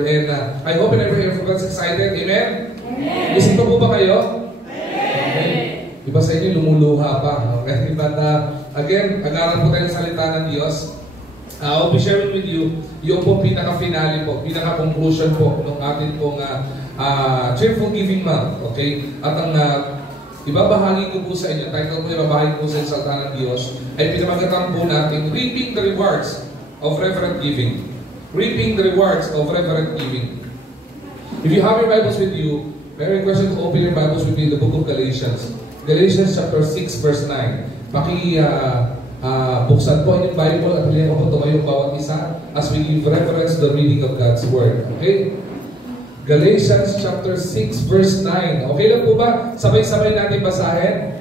And I hope and everyone's excited. Amen? Amen. Isip po ba kayo? Amen. Iba sa inyo, lumuluha pa. Okay? But again, agaran po tayo ng salita ng Diyos. I'll be sharing with you yung po pinaka-finale po, pinaka-conclusion po ng ating pong Cheerful Giving Month. Okay? At ang ibabahagi ko po sa inyo, title po ibabahagi ko sa salita ng Diyos, ay pinamagatan po natin, Reaping the Rewards of Reverent Giving. Reaping the rewards of reverent giving. If you have your Bibles with you, may request you to open your Bibles with me in the book of Galatians. Galatians chapter 6 verse 9. Buksan po yung Bible at hilihan ko po tumayo bawat isa as we give reverence to the reading of God's Word. Okay? Galatians chapter 6 verse 9. Okay lang po ba? Sabay-sabay natin basahin.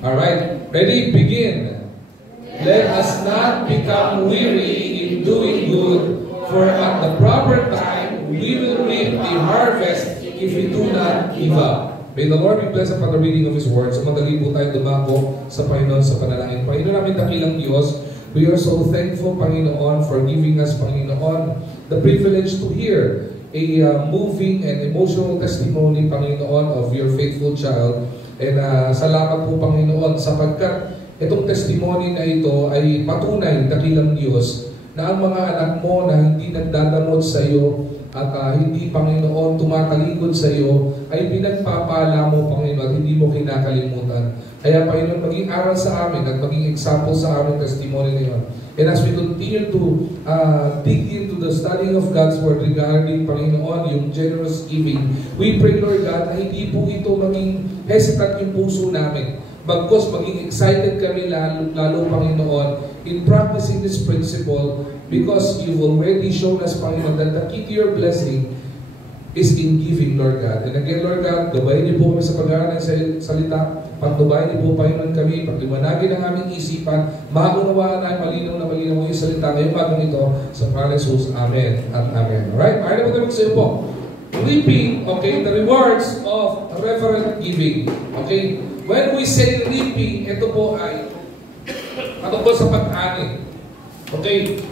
Alright. Ready? Begin. Let us not become weary in doing good, for at the proper time, we will reap the harvest if we do not give up. May the Lord be blessed upon the reading of His Word. So madali po tayo dumako sa Panginoon sa panalangin. Panginoon namin dakilang Diyos, we are so thankful, Panginoon, for giving us, Panginoon, the privilege to hear a moving and emotional testimony, Panginoon, of your faithful child. And salamat po, Panginoon, sapagkat itong testimony na ito ay patunay, dakilang Diyos, na ang mga anak mo na hindi nagdadamot sa iyo at hindi, Panginoon, tumatalikod sa iyo, ay pinagpapala mo, Panginoon, at hindi mo kinakalimutan. Kaya, Panginoon, maging aral sa amin at maging example sa aming testimony ngayon. And as we continue to dig into the studying of God's Word regarding, Panginoon, yung generous giving, we pray, Lord God, na hindi po ito maging hesitant yung puso namin. Bagkos maging excited kami lalo, Panginoon, in practicing this principle because you've already shown us, Panginoon, that the key to your blessing is in giving, Lord God. And again, Lord God, gabayin niyo po kami sa pag-aaral ng salita, pagtubayin niyo po, Panginoon, kami, pagliwanagin ang aming isipan, maunawaan na malinaw yung salita ngayong bagong ito sa pangalan ni Jesus. Amen at Amen. Alright? Ayaw na po tayo magsayo po. Reaping, okay, the rewards of reverent giving. Okay? When we say reaping, ito po ay patungkol sa pag-ani. Okay?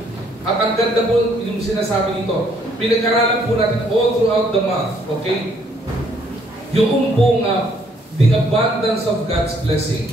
At ang ganda po yung sinasabi nito. Pinag-aralan po natin all throughout the month. Okay? Yung pong the abundance of God's blessing.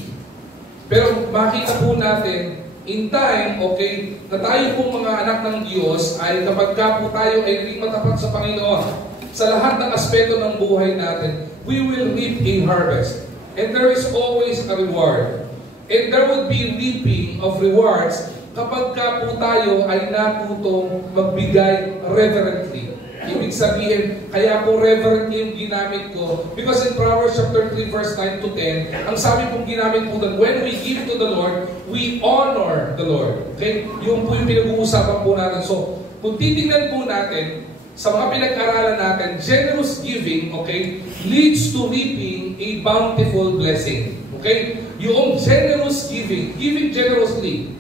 Pero makita po natin in time, okay, na tayo pong mga anak ng Diyos ay kapag ka po tayo ay naging matapat sa Panginoon, sa lahat ng aspeto ng buhay natin, we will reap a harvest. And there is always a reward. And there will be reaping of rewards kapag ka po tayo ay natutong magbigay reverently. Ibig sabihin, kaya po reverent yung ginamit ko. Because in Proverbs chapter 3 verse 9 to 10, ang sabi pong ginamit po doon, when we give to the Lord, we honor the Lord. Okay? Yung po yung pinag-uusapan po natin. So, kung titingnan po natin, sa mga pinag-aralan natin, generous giving, okay, leads to reaping a bountiful blessing. Okay? Yung generous giving, giving generously,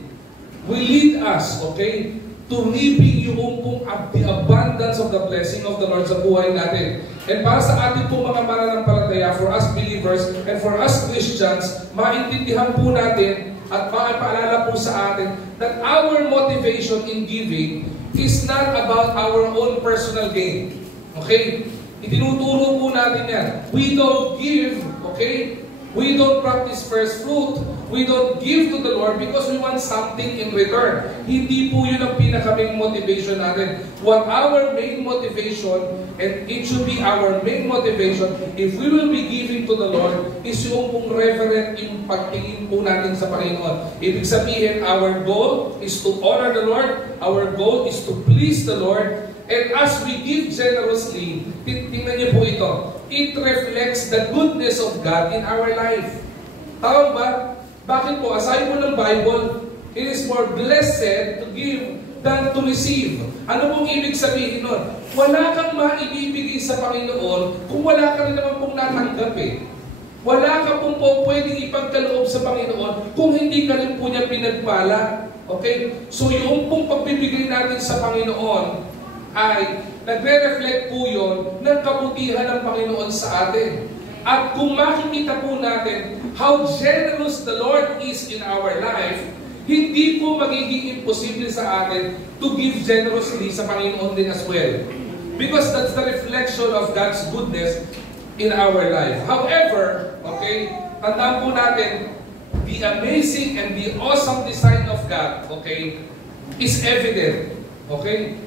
will lead us, okay, to reaping yung pong the abundance of the blessing of the Lord sa buhay natin. And para sa ating pong mga mananampalataya, for us believers and for us Christians, maintindihan po natin at maipaalala po sa atin that our motivation in giving is not about our own personal gain. Okay? Itinuturo po natin yan. We don't give, okay? We don't practice first fruit. We don't give to the Lord because we want something in return. Hindi po yun ang pinaka-main motivation natin. What our main motivation, and it should be our main motivation, if we will be giving to the Lord, is yung pong reverent yung pagtingin po natin sa Panginoon. Ibig sabihin, our goal is to honor the Lord. Our goal is to please the Lord. And as we give generously, tingnan niyo po ito, it reflects the goodness of God in our life. Tama ba? Bakit po? Aside po ng Bible, it is more blessed to give than to receive. Ano pong ibig sabihin nun? Wala kang maibibigay sa Panginoon kung wala ka rin naman pong natanggap eh. Wala ka pong po pwedeng ipagkaloob sa Panginoon kung hindi ka rin po niya pinagpala. Okay? So yung pong pagbibigay natin sa Panginoon ay nagre-reflect po yun ng kabutihan ng Panginoon sa atin. At kung makikita po natin how generous the Lord is in our life, hindi po magiging imposible sa atin to give generously sa Panginoon din as well. Because that's the reflection of God's goodness in our life. However, okay, tandaan po natin, the amazing and the awesome design of God, okay, is evident. Okay?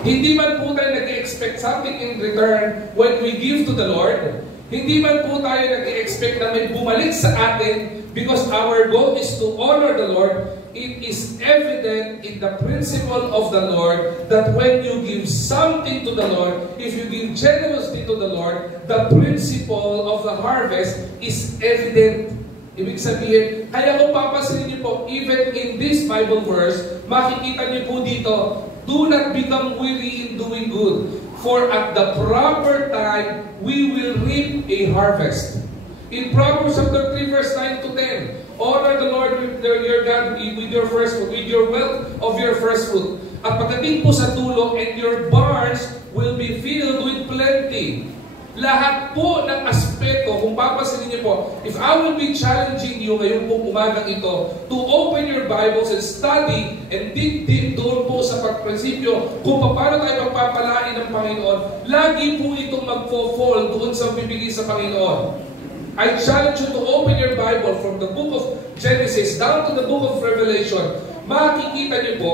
Hindi man po tayo nag-expect something in return when we give to the Lord. Hindi man po tayo nag-expect na may bumalik sa atin because our goal is to honor the Lord. It is evident in the principle of the Lord that when you give something to the Lord, if you give generously to the Lord, the principle of the harvest is evident. Ibig sabihin, kaya kung papasin niyo po, even in this Bible verse, makikita niyo po dito, do not become weary in doing good, for at the proper time, we will reap a harvest. In Proverbs chapter 3, verse 9 to 10, honor the Lord with your God, with your first fruit, with your wealth of your first fruit. At pagdating po sa tulo, and your barns will be filled with plenty. Lahat po ng aspeto, kung papasin niyo po, if I will be challenging you ngayong pong umagang ito, to open your Bibles and study and dig deep doon po sa pagprinsipyo kung paano tayo pagpapalain ng Panginoon, lagi po itong magfo-fall doon sa bibigay sa Panginoon. I challenge you to open your Bible from the book of Genesis down to the book of Revelation. Makikita niyo po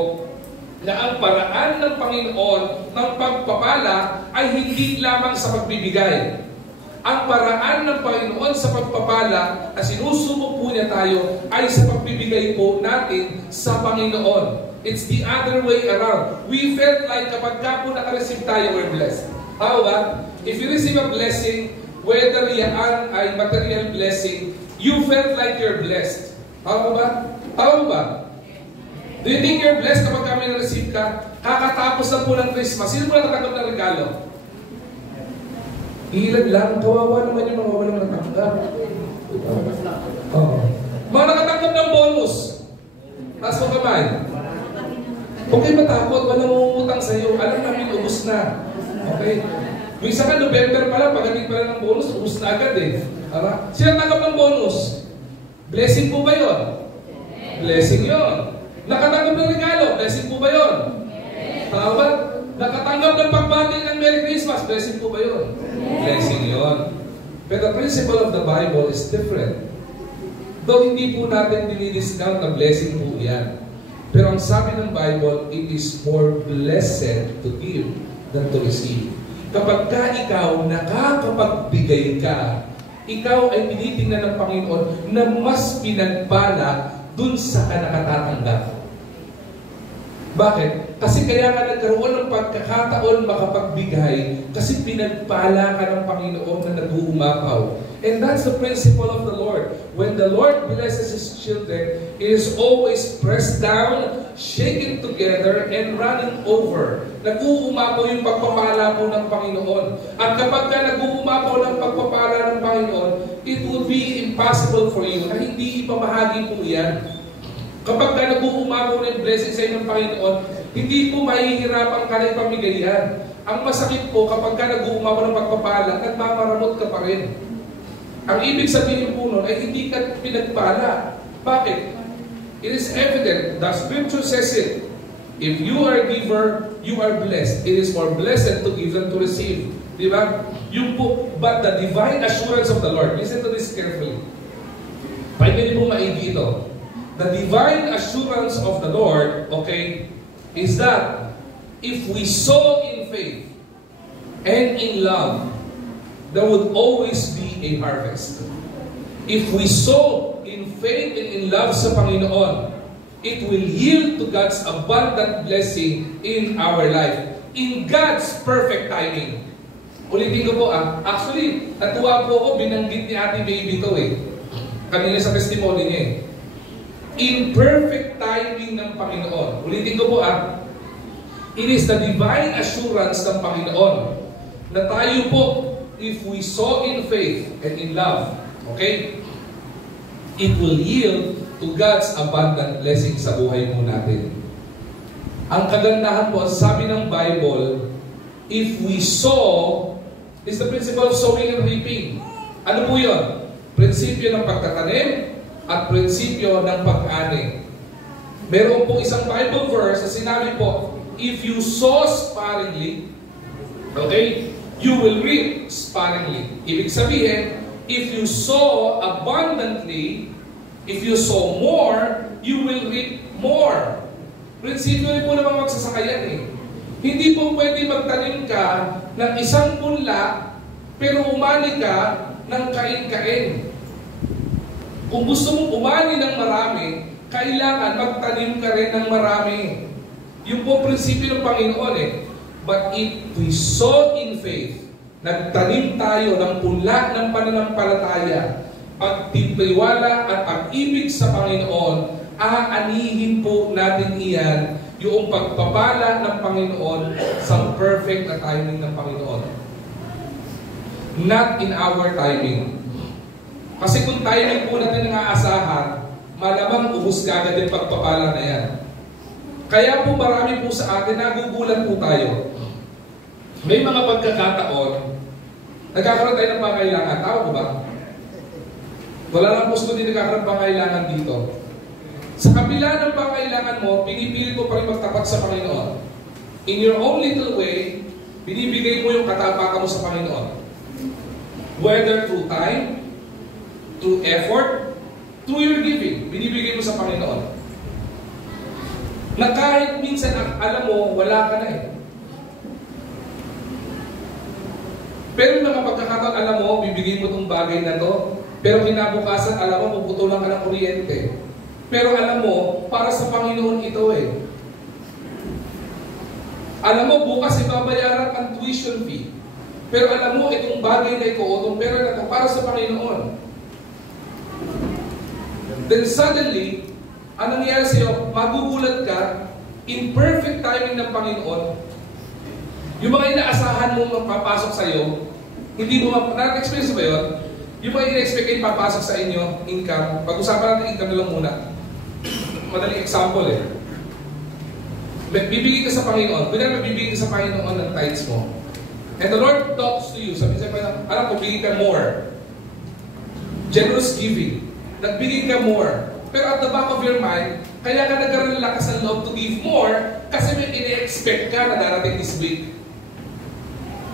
na ang paraan ng Panginoon ng pagpapala ay hindi lamang sa pagbibigay. Ang paraan ng Panginoon sa pagpapala na sinusubok po niya tayo ay sa pagbibigay po natin sa Panginoon. It's the other way around. We felt like kapag ka po nakareceive tayo, we're blessed. Tama ba? If you receive a blessing, whether yan ay material blessing, you felt like you're blessed. Tama ba? Tama ba? Do you think you're blessed kapag kami na-receive ka? Kakatapos na po ng Christmas. Sino mo natatanggap ng regalo? Ilan lang. Kawawa naman yung mga walang natatanggap. Mga nakatanggap ng bonus. Taas mo kamay. Huwag kayo matakot. Walang umutang sa'yo. Alam namin, ubus na. Okay? Minsan ka, November pala, pagdating pala ng bonus, ubus na agad eh. Sino tanggap ng bonus? Blessing po ba yun? Blessing yun. Nakatanggap ng regalo, blessing po ba yun? Tama? Nakatanggap ng pagbati ng Merry Christmas, blessing po ba yun? Blessing yun. Pero the principle of the Bible is different. Though hindi po natin dinidiscount na blessing po yan. Pero ang sabi ng Bible, it is more blessed to give than to receive. Kapag ka ikaw nakakapagbigay ka, ikaw ay tinitingnan ng Panginoon na mas pinagpala dun sa ka nakatatanggap. Bakit? Kasi kaya ka nagkaroon ng pagkakataon makapagbigay kasi pinagpala ka ng Panginoon na nag-uumapaw. And that's the principle of the Lord. When the Lord blesses His children, it is always pressed down, shaken together, and running over. Nag-uumapaw yung pagpapala po ng Panginoon. At kapag ka nag-uumapaw ng pagpapala ng Panginoon, it will be impossible for you na hindi ipamahagi po yan. Kapag ka nag-uumapaw ng blessing sa inyo ng Panginoon, hindi po mahihirapan ka na ipamigay yan. Ang masakit po, kapag ka nag-uumapaw ng pagpapala, nagmamaramot ka pa rin. Ang ibig sabihin po nun ay hindi ka pinagpala. Bakit? It is evident. The Scripture says it. If you are a giver, you are blessed. It is more blessed to give than to receive. Di ba? Yung po, but the divine assurance of the Lord, listen to this carefully. Pakinggan niyo po maigi ito. The divine assurance of the Lord, okay, is that if we sow in faith and in love, there would always be a harvest. If we sow in faith and in love sa Panginoon, it will yield to God's abundant blessing in our life, in God's perfect timing. Ulitin ko po actually, natuwa po ako, binanggit ni Ate Baby ito eh. Kanina sa testimony niya eh. In perfect timing ng Panginoon. Ulitin ko po it is the divine assurance ng Panginoon na tayo po, if we sow in faith and in love, okay, it will yield to God's abundant blessing sa buhay mo natin. Ang kagandahan po, sabi ng Bible, if we sow, is the principle of sowing and reaping. Ano po yun? Prinsipyo ng pagtatanim at prinsipyo ng pag-ani. Meron po isang Bible verse na sinabi po, if you sow sparingly, Okay? You will reap sparingly. Ibig sabihin, if you sow abundantly, if you sow more, you will reap more. Prinsipyo rin po naman magsasakayan eh. Hindi po pwede magtanim ka ng isang punla, pero umani ka ng kain-kain. Kung gusto mong umani ng marami, kailangan magtanim ka rin ng marami. Yung po prinsipyo ng Panginoon eh. But if we sow in faith, nagtanim tayo ng punla ng pananampalataya, pagtitiwala at pag-ibig sa Panginoon, aanihin po natin iyan yung pagpapala ng Panginoon sa perfect na timing ng Panginoon. Not in our timing. Kasi kung timing po natin ang aasahan, malamang uhusga agad yung pagpapala na yan. Kaya po marami po sa atin, nagugulat po tayo. May mga pagkakataon, nagkakaroon tayo ng pangailangan. Tama po ba? Wala lang po hindi nagkakaroon ng pangailangan dito. Sa kabila ng pangailangan mo, pinipili mo pa rin magtapat sa Panginoon. In your own little way, binibigay mo yung katapakan mo sa Panginoon. Whether through time, through effort, through your giving, binibigay mo sa Panginoon. Na kahit minsan, alam mo, wala ka na eh. Pero mga pagkakataon, alam mo, bibigay mo itong bagay na to, pero kinabukasan, alam mo, puputulan ka ng kuryente. Pero alam mo, para sa Panginoon ito eh. Alam mo, bukas ibabayaran ang tuition fee. Pero alam mo, itong bagay na ito, itong pera na ito, para sa Panginoon. Then suddenly, anong nangyayari sa'yo? Magugulat ka, in perfect timing ng Panginoon, yung mga inaasahan mo magpapasok sa'yo, hindi mo na-experience ba yun? Yung mga ina-expect kayo papasok sa inyo, income, pag-usapan natin income na lang muna. Madaling example eh. Bibigay ka sa Panginoon. Kung bibigay ka sa Panginoon ng tithes mo. And the Lord talks to you. Sabi sa'yo, alam ko, bigay ka more. Generous giving. Nagbigay ka more. Pero at the back of your mind, kaya ka nagkaroon ng lakas ng love to give more kasi may ina-expect ka na darating this week.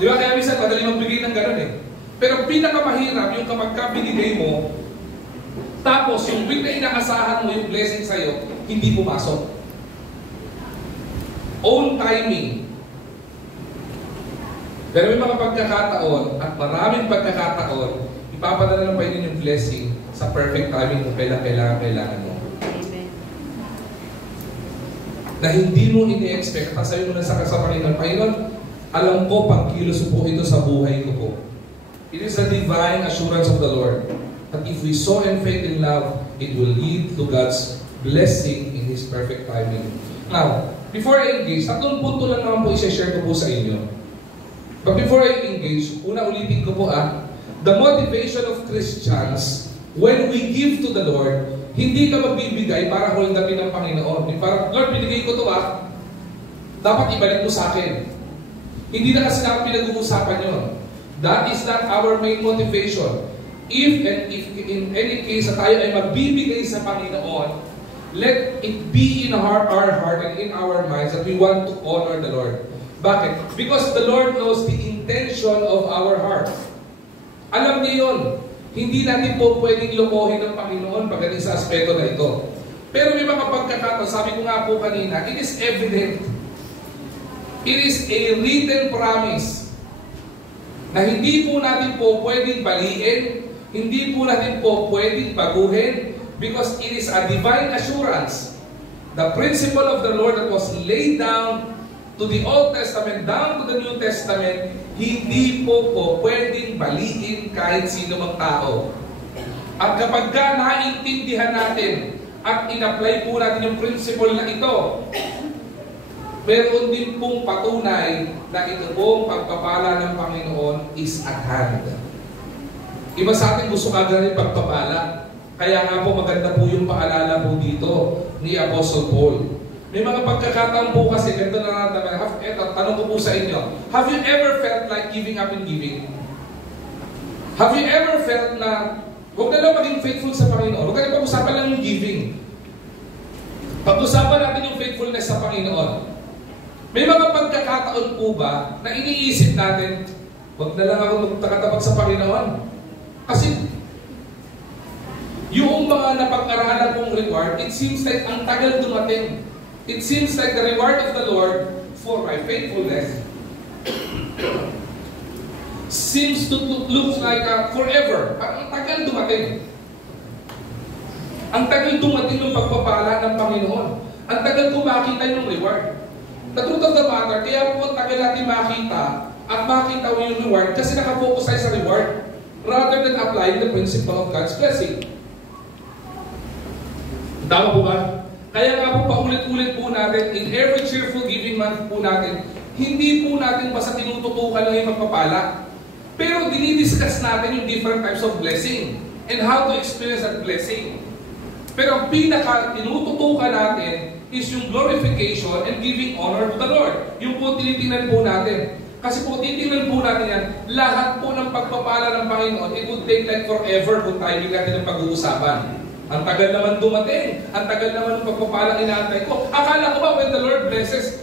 Di ba? Kaya minsan, madali magbigay ng gano'n eh. Pero pinakamahirap yung kapag ka binigay mo, tapos yung week na inaasahan mo yung blessing sa'yo, hindi pumasok. Own timing. Pero may mga pagkakataon at maraming pagkakataon, ipapadala ng Panginoon yung blessing sa perfect timing kung kailangan mo. Amen. Na hindi mo ini-expect, sabi mo na sa Panginoon, Panginoon, alam ko pagkilos po ito sa buhay ko po. It is a divine assurance of the Lord that if we sow in faith and love, it will lead to God's blessing in His perfect timing. Now, before I engage, tatlong punto lang naman po i-share ko po sa inyo. But before I engage, ulitin ko po the motivation of Christians when we give to the Lord, hindi ka magbibigay para hold upin ng Panginoon. Parang, Lord, binigay ko to dapat ibalik mo sa akin. Hindi na kasi namin pinag-uusapan yun. That is not our main motivation. If in any case tayo ay magbibigay sa Panginoon, let it be in our heart and in our minds that we want to honor the Lord. Bakit? Because the Lord knows the intention of our heart. Alam niya yun. Hindi natin po pwedeng lokohin ng Panginoon pagdating sa aspeto na ito. Pero may mga pagkakataon, sabi ko nga po kanina, it is evident. It is a written promise na hindi po natin po pwedeng baliin, hindi po natin po pwedeng baguhin, because it is a divine assurance. The principle of the Lord that was laid down to the Old Testament, down to the New Testament, hindi po pwedeng baliin kahit sino mang tao. At kapag naintindihan natin at in-apply po natin yung principle na ito, meron din pong patunay na ito pong pagpapala ng Panginoon is at hand. Iba sa atin gusto kagad yung pagpapala. Kaya nga po maganda po yung paalala po dito ni Apostle Paul. May mga pagkakataon po kasi, ganito na naman, tanong ko po sa inyo, have you ever felt like giving up in giving? Have you ever felt na, huwag na lang maging faithful sa Panginoon, huwag na lang pag-usapan lang yung giving. Pag-usapan natin yung faithfulness sa Panginoon. May mga pagkakataon po ba na iniisip natin, wag na lang ako magtakatapag sa Panginoon. Kasi yung mga napag-aralan kong reward, it seems like ang tagal dumating. It seems like the reward of the Lord for my faithfulness seems to look like forever. Ang tagal dumating. Ang tagal dumating ng pagpapala ng Panginoon. Ang tagal ko makita yung reward. The truth of the matter, kaya po ang tagal natin makita at makita mo yung reward kasi nakafocus tayo sa reward rather than applying the principle of God's blessing. Tama po ba? Kaya nga po paulit-ulit po natin, in every cheerful giving month po natin, hindi po natin basta tinututukan lang yung magpapala. Pero dinidiscuss natin yung different types of blessing and how to experience that blessing. Pero ang pinaka tinututukan natin is yung glorification and giving honor to the Lord. Yung po tinitingnan po natin. Kasi po titingnan po natin yan, lahat po ng pagpapala ng Panginoon, it would take like forever kung timing natin ang pag-uusapan. Ang tagal naman dumating, ang tagal naman ng pagpapala inaantay ko. Akala ko ba when the Lord blesses,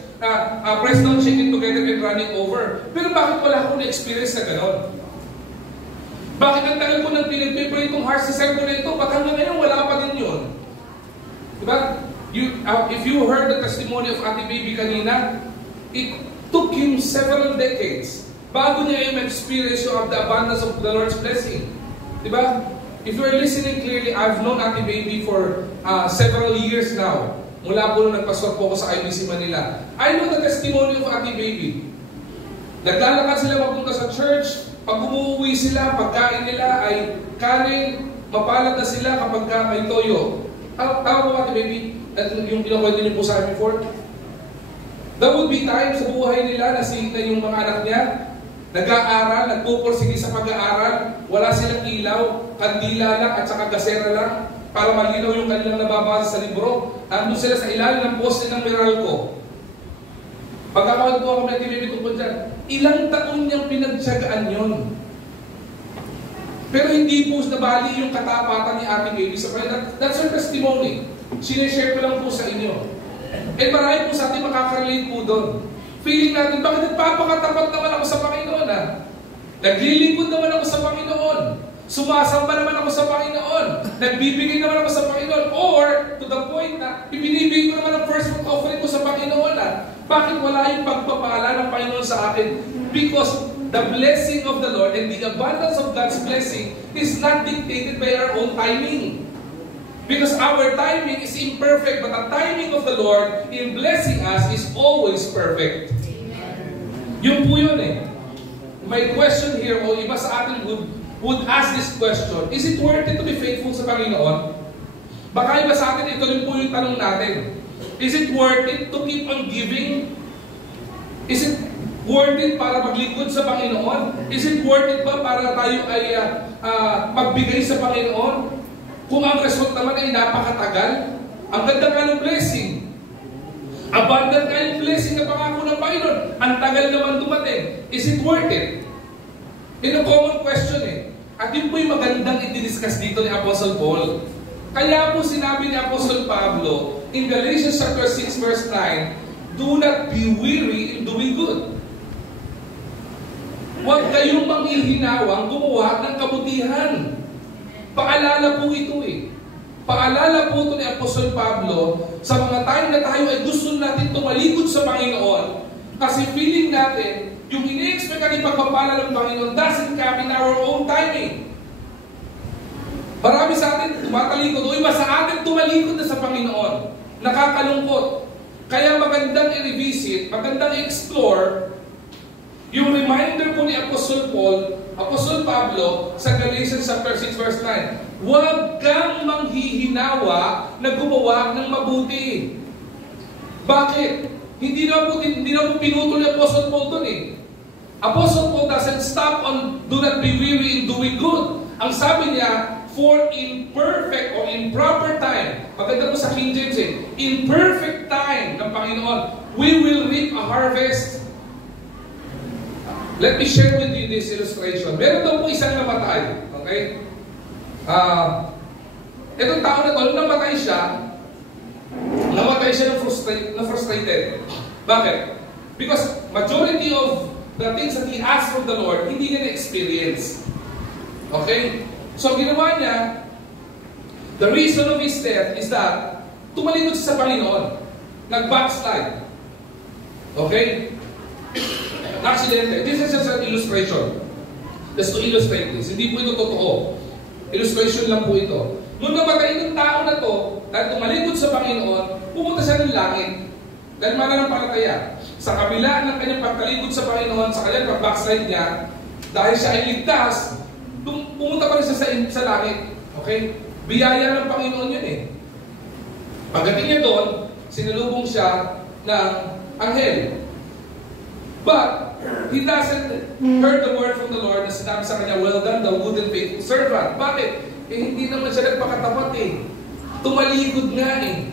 press down, shake it together and running over. Pero bakit wala akong experience na gano'n? Bakit ang tagal ko nang pinag-pray itong heart desire ko na ito? Ba't hanggang ngayon wala pa din yun? Diba? If you heard the testimony of Ate Baby kanina, it took him several decades bago niya experience of the abundance of the Lord's blessing. Diba? If you are listening clearly, I've known Ate Baby for several years now. Mula po nung nagpastor po ako sa IBC Manila. I know the testimony of Ate Baby. Naglalakad sila mapunta sa church. Pag umuwi sila, pagkain nila ay kanin. Mapalad na sila kapag may toyo. Tama po Ate Baby? Yung pinakwento niyo po sa amin before. There would be times sa buhay nila na yung mga anak niya nag-aaral, nagpupursige sa pag-aaral, wala silang ilaw, kandila lang at saka gasera lang para malinaw yung kanilang nababasa sa libro. Nandun sila sa ilalim ng poste ng Meralco. Pagkakawag po ako ng TV tungkol dyan, ilang taon niyang pinagtsagaan yun. Pero hindi po nabali yung katapatan ni Ate Baby sa kanya. That's her testimony. Sineshare ko lang po sa inyo. And marami po sa atin makakarelate po doon. Feeling natin, bakit nagpapakatapat naman ako sa Panginoon? Naglilingkod naman ako sa Panginoon. Sumasamba naman ako sa Panginoon. Nagbibigay naman ako sa Panginoon. Or, to the point na, ibinibigay ko naman ang first fruit offering ko sa Panginoon. Bakit wala yung pagpapala ng Panginoon sa akin? Because the blessing of the Lord and the abundance of God's blessing is not dictated by our own timing. Because our timing is imperfect, but the timing of the Lord in blessing us is always perfect. Yun po yun eh. My question here, o iba sa atin would ask this question, is it worth it to be faithful sa Panginoon? Baka iba sa atin, ito rin po yung tanong natin. Is it worth it to keep on giving? Is it worth it para maglingkod sa Panginoon? Is it worth it ba para tayo ay magbigay sa Panginoon? Kung ang result naman ay napakatagal, ang ganda nga ng blessing. Abundant nga yung blessing na pangako ng Panginoon. Ang tagal naman dumating. Is it worth it? Ito common question eh. At yun po yung magandang i-discuss dito ni Apostle Paul. Kaya po sinabi ni Apostle Pablo in Galatians chapter 6 verse 9, do not be weary in doing good. Huwag kayong manghihinawang gumawa ng kabutihan. Paalala po ito eh. Paalala po ito ni Apostol Pablo sa mga time na tayo ay gusto natin tumalikod sa Panginoon kasi feeling natin yung ini-expect natin pagpapala ng Panginoon doesn't come in our own timing. Marami sa atin tumatalikod o iba sa atin tumalikod na sa Panginoon. Nakakalungkot. Kaya magandang i-revisit, magandang i-explore yung reminder po ni Apostle Paul, Apostle Pablo sa Galatians chapter 6 verse 9. Huwag kang manghihinawa na gumawa ng mabuti. Bakit? Hindi na po pinutol ni Apostle Paul doon eh. Apostle Paul doesn't stop on do not be weary in doing good. Ang sabi niya, for in perfect or in proper time, maganda po sa King James eh, in perfect time ng Panginoon, we will reap a harvest. Let me share with you this illustration. Meron daw po isang namatay. Okay? Itong tao na ito, namatay siya ng frustrated. Bakit? Because majority of the things that he asked from the Lord, hindi niya na-experience. Okay? So, ginawa niya, the reason of his death is that tumalikod siya sa Panginoon. Nag-backslide. Okay? Accident. This is just an illustration. Just to illustrate this. Hindi po ito totoo. Illustration lang po ito. Nung namatay ng tao na to, dahil tumalikod sa Panginoon, pumunta siya ng langit. Dahil mananampalataya. Sa kabila ng kanyang pagtalikod sa Panginoon, sa kanyang pag-backslide niya, dahil siya ay ligtas, pumunta pa rin siya sa langit. Okay? Biyaya ng Panginoon yun eh. Pagdating niya doon, sinulubong siya ng anghel. But, he doesn't heard the word from the Lord na sinabi sa kanya, well done, thou good and faithful servant. Bakit? Hindi naman siya nagpakatapat eh. Tumalikod nga eh.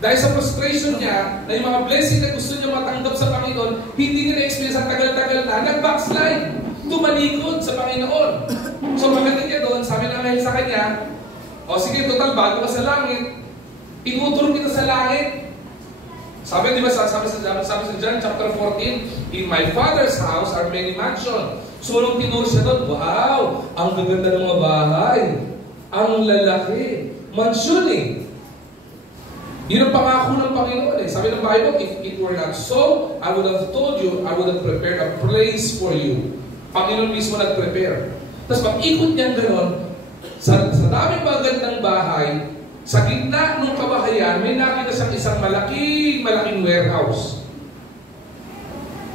Dahil sa frustration niya, na yung mga blessing na gusto niya matanggap sa Panginoon, hindi niya na-experience ang tagal-tagal na, nag-backslide. Tumalikod sa Panginoon. So pagdating niya doon, sabi ng anghel sa kanya, o sige, total, bago ka sa langit, itutulong kita sa langit. Sabi, di ba, sabi sa John chapter 14, in my Father's house are many mansions. So nung tinuro siya doon, wow, ang gaganda ng mga bahay. Ang lalaki. Mansion eh. Yun ang pangako ng Panginoon eh. Sabi ng Bible, if it were not so, I would have told you, I would have prepared a place for you. Panginoon mismo nag-prepare. Tapos pag-ikot niyang gano'n, sa daming magandang bahay, sa gitna ng kabahayan, may nakita siyang isang malaking warehouse.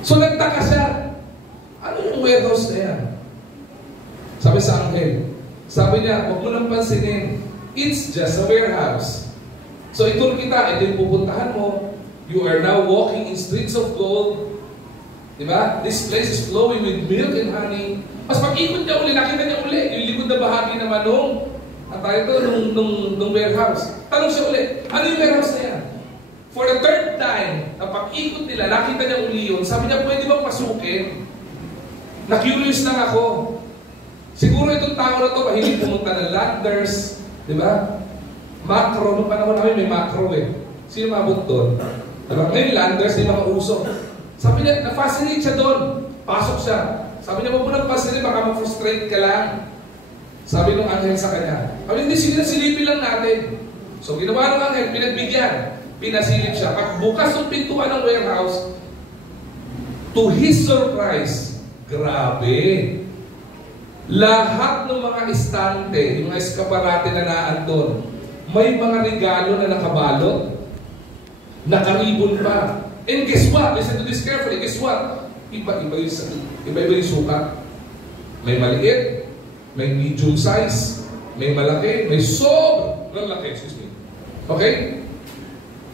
So nagtaka siya, ano yung warehouse na yan? Sabi sa anghel, sabi niya, huwag mo nang pansinin, it's just a warehouse. So ito kita, ito yung pupuntahan mo. You are now walking in streets of gold. Diba? This place is flowing with milk and honey. Mas pag-ikot niya uli, nakita niya uli, yung likod na bahagi naman nung warehouse. Tanong siya uli, ano yung warehouse na yan? For the third time, na pag-ikot nila, nakita niya uli yun. Sabi niya, pwede bang pasukin? Na-curious lang ako. Siguro itong tao na to, mahilig pumunta ng landers. Diba? Macro, nung panahon namin may macro eh. Sino mabot doon? Diba? Ngayon landers, may mga uso. Sabi niya, na-fascinate siya doon. Pasok siya. Sabi niya, huwag mo nag-fascinate, baka ma-frustrate ka lang. Sabi ng anghel sa kanya. Sabi, hindi, sige na, silipin lang natin. So, ginawa ng anghel, pinagbigyan. Pinasilip siya. Pagbukas ng pintuan ng warehouse, to his surprise, grabe. Lahat ng mga istante, yung mga eskaparate na naandun, may mga regalo na nakabalot, nakaribon pa. And guess what? Listen to this carefully. Guess what? Iba-iba yung sukat. May maliit, may medium size, may malaki, may sobrang laki. Excuse me. Okay?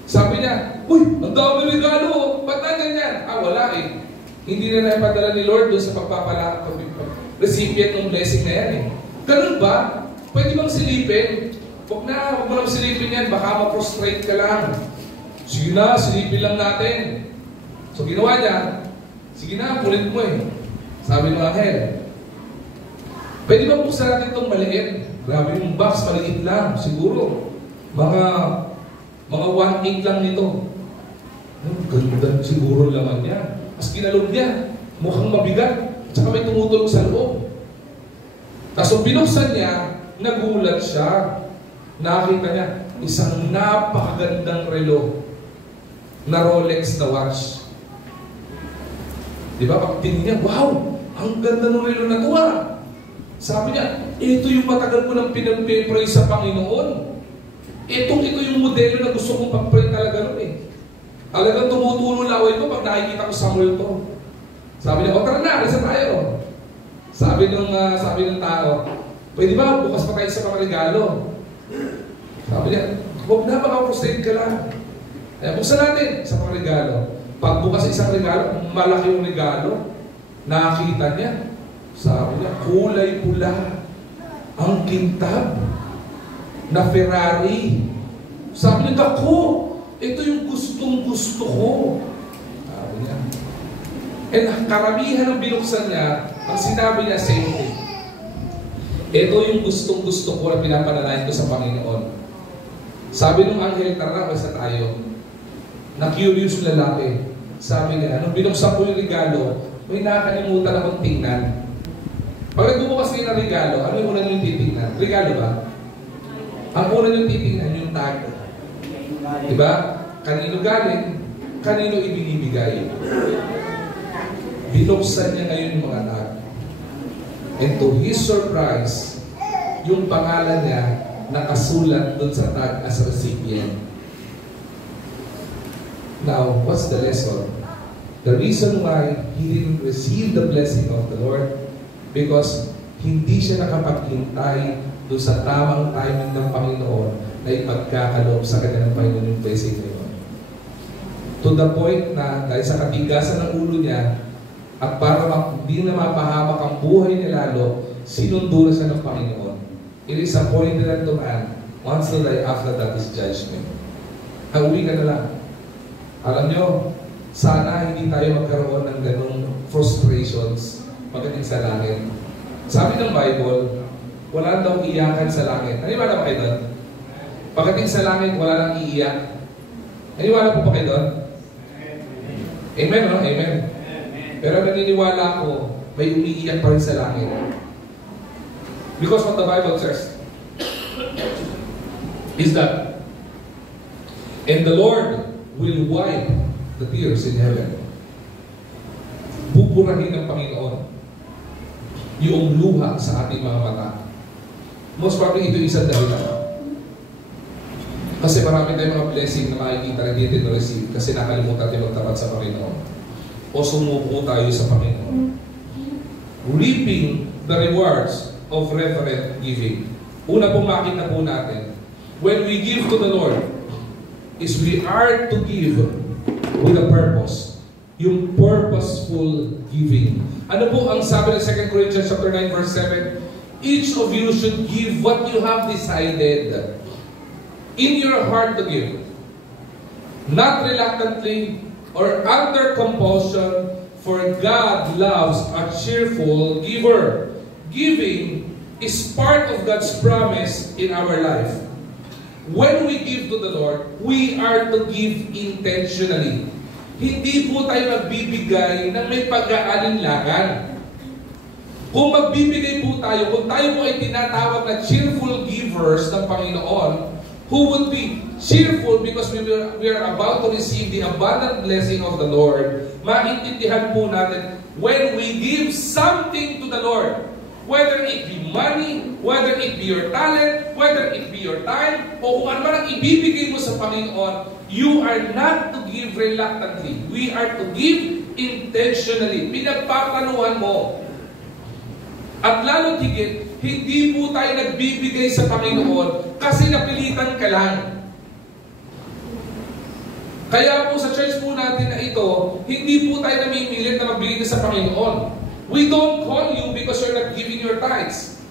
Sabi niya, uy, ang dami regalo. Ba't na ganyan? Wala eh. Hindi na naipadala ni Lord doon sa recipient ng blessing na yan eh. Ganun ba? Pwede bang silipin? Huwag mo lang silipin yan. Baka ma-prostrate ka lang. Sige na, silipin lang natin. So ginawa niya, sige na, kulit mo eh. Sabi ng anghel, pwede ba buksan natin itong maliit? Grabe yung box, maliit lang. Siguro, mga 1/8 lang nito. Ganda siguro laman niya. As kinalog niya, mukhang mabigat. Tsaka may tumutulog sa loob. Tapos binuksan niya, nagulat siya. Nakita niya, isang napakagandang relo na Rolex na watch. Di ba? Pag tingin niya, wow! Ang ganda ng relo na ito ah! Sabi niya, ito yung matagal ko nang pinag-pray sa Panginoon. Ito yung modelo na gusto kong pag-pray talaga rin eh. Talagang tumutulo laway ko pag nakikita ko Samuel to. Sabi niya, tara na, alisa tayo. Sabi ng tao, pwede ba bukas pa tayo sa mga regalo? Sabi niya, huwag na, maka-frustrate ka lang. Kaya buksan natin sa mga regalo. Pag bukas isang regalo, malaki yung regalo. Nakakita niya. Sabi niya, kulay pula. Ang kintab na Ferrari. Sabi niya, ako, ito yung gustong-gusto ko. Sabi niya. And karamihan ng binuksan niya, ang sinabi niya, same thing. Ito yung gustong-gusto ko na pinapananayin ko sa Panginoon. Sabi ng anghel, tara, basta tayo. Na-curious lalaki. sabi niya, nung binuksan ko yung regalo, may nakakalimutan akong tingnan. Pag nagbubukas kayo ng regalo, ano yung una nyo titingnan? Regalo ba? Ang una nyo titingnan yung tag. Diba? Kanino galing? Kanino ibinibigay? Binuksan niya ngayon yung mga tag. And to his surprise, yung pangalan niya nakasulat dun sa tag as recipient. Now, what's the lesson? The reason why he didn't receive the blessing of the Lord, because hindi siya nakapaghintay doon sa tamang timing ng Panginoon na ipagkakaloob sa kanya ng Panginoon yung blessing na yun. To the point na dahil sa katigasan ng ulo niya at para hindi na mapahamak ang buhay niya lalo, sinundo na siya ng Panginoon. It is appointed unto man once to die, after that is judgment. Uwi ka na lang. Alam nyo, sana hindi tayo magkaroon ng ganong frustrations pagdating sa langit. Sabi ng Bible, wala daw iyakan sa langit. Naniwala pa kayo doon? Pagdating sa langit, wala lang iiyak. Naniwala po pa kayo doon? Amen, no? Amen. Pero naniniwala ako, may umiiyak pa rin sa langit. Because what the Bible says is that, and the Lord will wipe the tears in heaven. Buburahin ng Panginoon yung luha sa ating mga mata. Most probably ito isang dahilan. Kasi marami tayong mga blessing na makikita na hindi na receive kasi nakalimutan tayo magtapat sa Panginoon. O sumuko tayo sa Panginoon. Reaping the rewards of reverent giving. Una pong makita po natin, when we give to the Lord, is we are to give with a purpose. Yung purposeful giving. Ano po ang sabi ng 2 Corinthians chapter 9 verse 7? Each of you should give what you have decided in your heart to give. Not reluctantly or under compulsion, for God loves a cheerful giver. Giving is part of God's promise in our life. When we give to the Lord, we are to give intentionally. Hindi po tayo magbibigay ng may pag-aalinlangan. Kung magbibigay po tayo, kung tayo po ay tinatawag na cheerful givers ng Panginoon, who would be cheerful because we are about to receive the abundant blessing of the Lord, maintindihan po natin, when we give something to the Lord, whether it be money, whether it be your talent, whether it be your time, o kung ano man ang ibibigay mo sa Panginoon, you are not to give reluctantly. We are to give intentionally. Pinagpapanuhan mo. At lalo tigit, hindi po tayo nagbibigay sa Panginoon kasi napilitan ka lang. Kaya po sa church po natin na ito, hindi po tayo namimilit na magbigay sa Panginoon. We don't call you because you're not giving your tithes.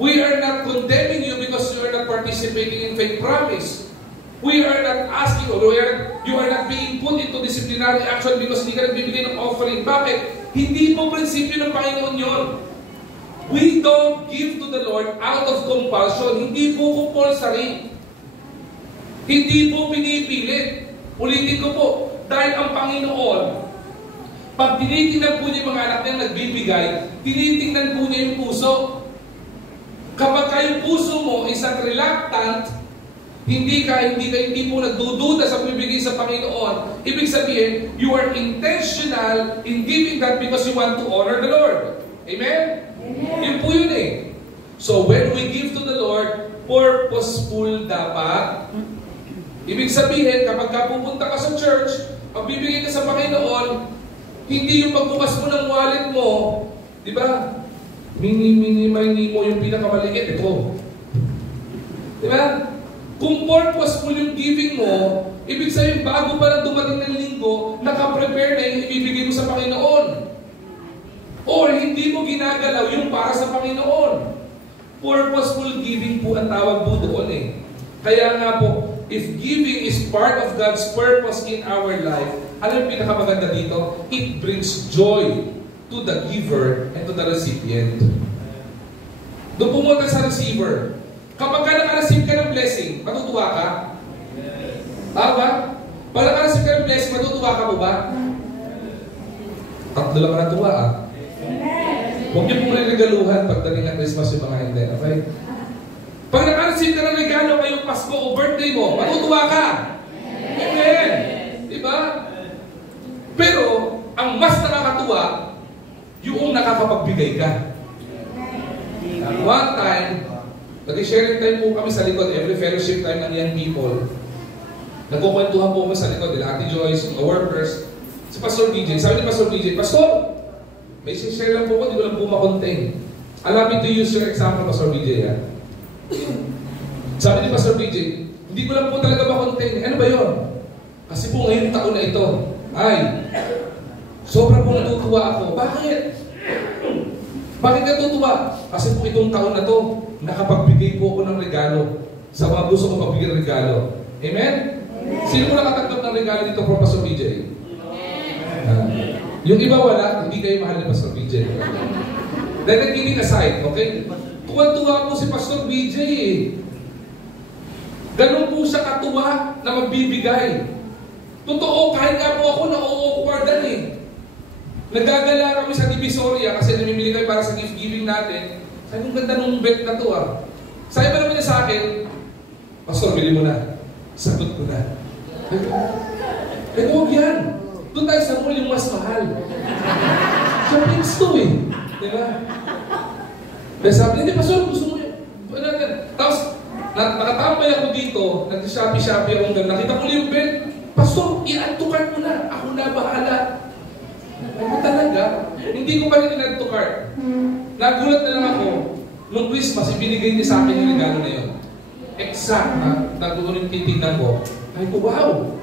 We are not condemning you because you are not participating in faith promise. We are not asking, or you are not being put into disciplinary action because hindi ka nagbibigay ng offering. Bakit? Hindi po prinsipyo ng Panginoon yun. We don't give to the Lord out of compulsion. Hindi po compulsory. Hindi po pinipilit. Ulitin ko po, dahil ang Panginoon, pag tinitingnan po niya yung mga anak niya nagbibigay, tinitingnan po niya yung puso. Kapag yung puso mo isang reluctant, hindi po nagdududa sa bibigay sa Panginoon, ibig sabihin, you are intentional in giving that because you want to honor the Lord. Amen? Amen. Yun po yun eh. So when we give to the Lord, purposeful dapat. Ibig sabihin, kapag pupunta ka sa church, pagbibigay ka sa Panginoon, hindi yung pagbukas mo ng wallet mo, di ba? Mini mo yung pinakamaliit, ito. Di ba? Kung purposeful yung giving mo, ibig sabihin, bago pa lang dumating ng linggo, nakaprepare na yung ibibigay mo sa Panginoon. Or hindi mo ginagalaw yung para sa Panginoon. Purposeful giving po ang tawag po doon eh. Kaya nga po, if giving is part of God's purpose in our life, alam yung pinakamaganda dito? It brings joy to the giver and to the recipient. Doon pumunta sa receiver. Kapag ka naka-receive ka ng blessing, matutuwa ka? Tama? Pag naka-receive ka ng blessing, matutuwa ka mo ba? Tatlo lang natuwa ah. Huwag niyo pong regaluhan pagdating ng Christmas yung mga hindi. Okay? Pag naka-receive ka ng regalo ngayong Pasko o birthday mo, matutuwa ka. Amen. Diba? Pero, ang mas nakakatuwa, yung nakakapagbigay ka. One time, nag-sharing time po kami sa likod, every fellowship time ng young people. Nagkukwentuhan po kami sa likod, nila Ate Joyce, mga workers, si Pastor BJ. Sabi ni Pastor BJ, Pastor, may share lang po ko, di ko lang po makontain. Allow me to use your example, Pastor BJ. Ha? Sabi ni Pastor BJ, hindi ko lang po talaga makontain. Ano ba yun? Kasi po ngayong taon na ito, ay, sobrang po natutuwa ako. Bakit? Bakit natutuwa? Kasi po itong taon na to, nakapagbigay po ako ng regalo sa mga gusto ko pagbigay ng regalo. Amen? Sino po nakatanggap ng regalo dito, Pastor BJ? Yung iba wala, hindi kayo mahal ni Pastor BJ. Then kidding aside, okay? Tuwa-tuwa po si Pastor BJ eh. Ganun po siya katuwa na magbibigay. Totoo, kahit nga po ako na-o-awkwardan eh. Nagagala kami sa Divisoria kasi namimili kayo para sa gift giving natin. Sabi, ang ganda nung bet na to ah. Sabi pa naman niya sa akin, Pastor, bili mo na. Sagot ko na. Eh, huwag yan. Doon tayo sa mall yung mas mahal. Siyempre, gusto eh. Diba? Kaya sabi, hindi, Pastor, gusto mo yun. Tapos, nakatambay ako dito, nag-shopee-shopee ako hanggang nakita ko yung bed. Pastor, i-add to cart mo na. Ako na bahala. Ako talaga. Hindi ko pa rin in-add to cart. Nagulat na lang ako. Nung Christmas, ibinigay niya sa akin yung regalo na yun. Exact. Nagulat titignan ko. Ay ko, wow!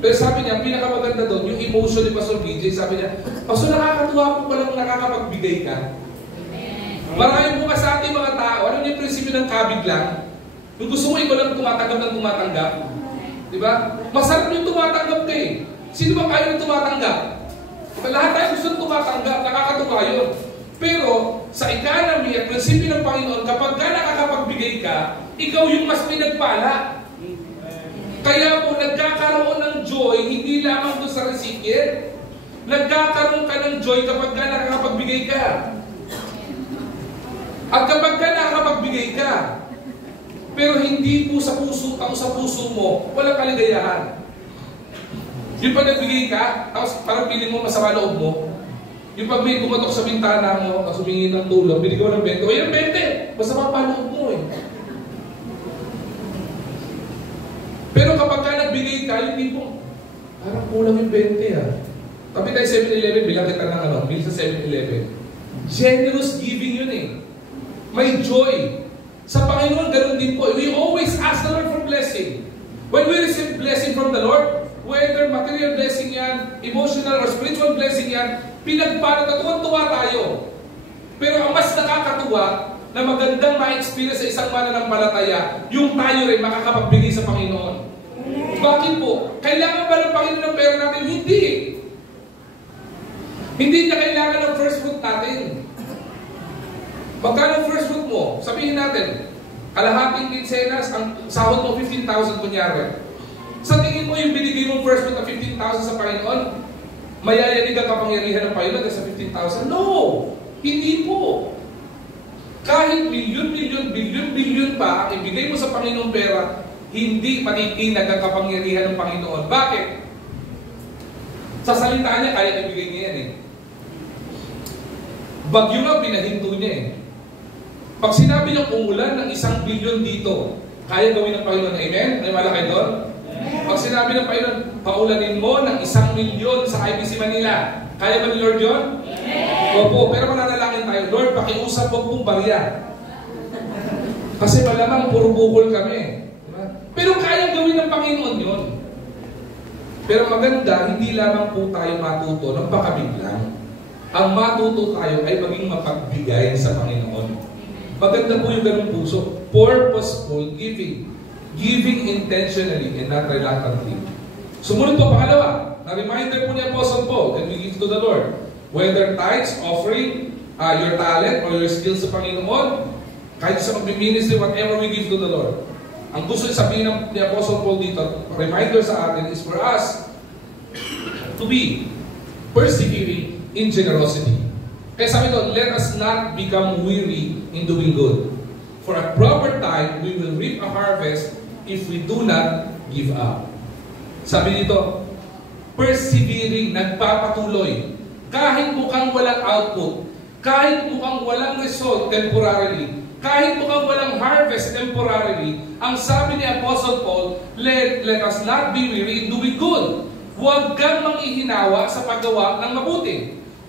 Pero sabi niya, pinakamaganda doon, yung emotion ni Pastor BJ, sabi niya, Pastor, nakakatuwa po palang nakakapagbigay ka. Marami po ka sa ating mga tao, ano yung prinsipyo ng kabig lang? Kung gusto mo, ikaw lang tumatanggap ng tumatanggap. Diba? Masarap yung tumatanggap ka eh. Sino ba kayo yung tumatanggap? Lahat tayo gusto ng tumatanggap, nakakatuwa yun. Pero, sa economy at prinsipyo ng Panginoon, kapag ka nakakapagbigay ka, ikaw yung mas pinagpala. Kaya po, nagkakaroon ng joy, hindi lamang doon sa recipient. Nagkakaroon ka ng joy kapag ka nakakapagbigay ka. At kapag ka nakakapagbigay ka, pero hindi po sa puso, sa puso mo, walang kaligayahan. Yung pag nagbigay ka, tapos parang piling mo masama loob mo, yung pag may gumatok sa bintana mo, tapos humingi ng tulong, binigay mo ng 20, o yan 20, masama pa loob mo eh. Pero kapag ka nagbigay ka, hindi po, parang kulang yung 20 ah. Kapit tayo 7-Eleven, bilang kita ng bill sa 7-Eleven. Generous giving yun eh. May joy. Sa Panginoon, ganun din po. We always ask the Lord for blessing. When we receive blessing from the Lord, whether material blessing yan, emotional or spiritual blessing yan, pinagpala, tuwa tayo. Pero ang mas nakakatuwa, na magandang ma-experience sa isang mananampalataya, yung tayo rin makakapagbigay sa Panginoon. Bakit po? Kailangan ba ng Panginoon ng pera natin? Hindi. Hindi niya kailangan ng first fruit natin. Magkano first fruit mo? Sabihin natin, kalahating kinsenas, ang sahod mo 15,000 kunyari. Sa tingin mo yung binigay mong first fruit na 15,000 sa Panginoon, mayayanig ang kapangyarihan ng Panginoon sa 15,000? No! Hindi po. Kahit bilyon pa ang ibigay mo sa Panginoong pera, hindi matitinag ang kapangyarihan ng Panginoon. Bakit? Sa salita niya, kaya ibigay niya yan eh. Bagyo nga, pinahinto niya eh. Pag sinabi niyang umulan ng 1 bilyon dito, kaya gawin ng Panginoon. Amen? Ay malaki doon? Pag sinabi ng Panginoon, paulanin mo ng 1 milyon sa IBC Manila, kaya ba ni Lord yun? Opo, pero mananalangin tayo, Lord, pakiusap mo pong barya. Kasi malamang puro bukol kami. Diba? Pero kaya gawin ng Panginoon yun. Pero maganda, hindi lamang po tayo matuto ng pakabiglang. Ang matuto tayo ay maging mapagbigay sa Panginoon. Maganda po yung ganung puso. Purposeful giving. Giving intentionally and not reluctantly. Sumunod po, pangalawa. Na-reminder po ni Apostle Paul that we give to the Lord. Whether tithes, offering, your talent, or your skills sa Panginoon, kahit sa mag-ministry, whatever we give to the Lord. Ang gusto sabihin ni Apostle Paul dito, reminder sa atin is for us to be persevering in generosity. Kaya sabi ko, let us not become weary in doing good. For at proper time, we will reap a harvest if we do not give up. Sabi dito, persevering, nagpapatuloy. Kahit mukhang walang output, kahit mukhang walang result temporarily, kahit mukhang walang harvest temporarily, ang sabi ni Apostle Paul, let us not be weary in doing good. Huwag kang manghihinawa sa paggawa ng mabuti.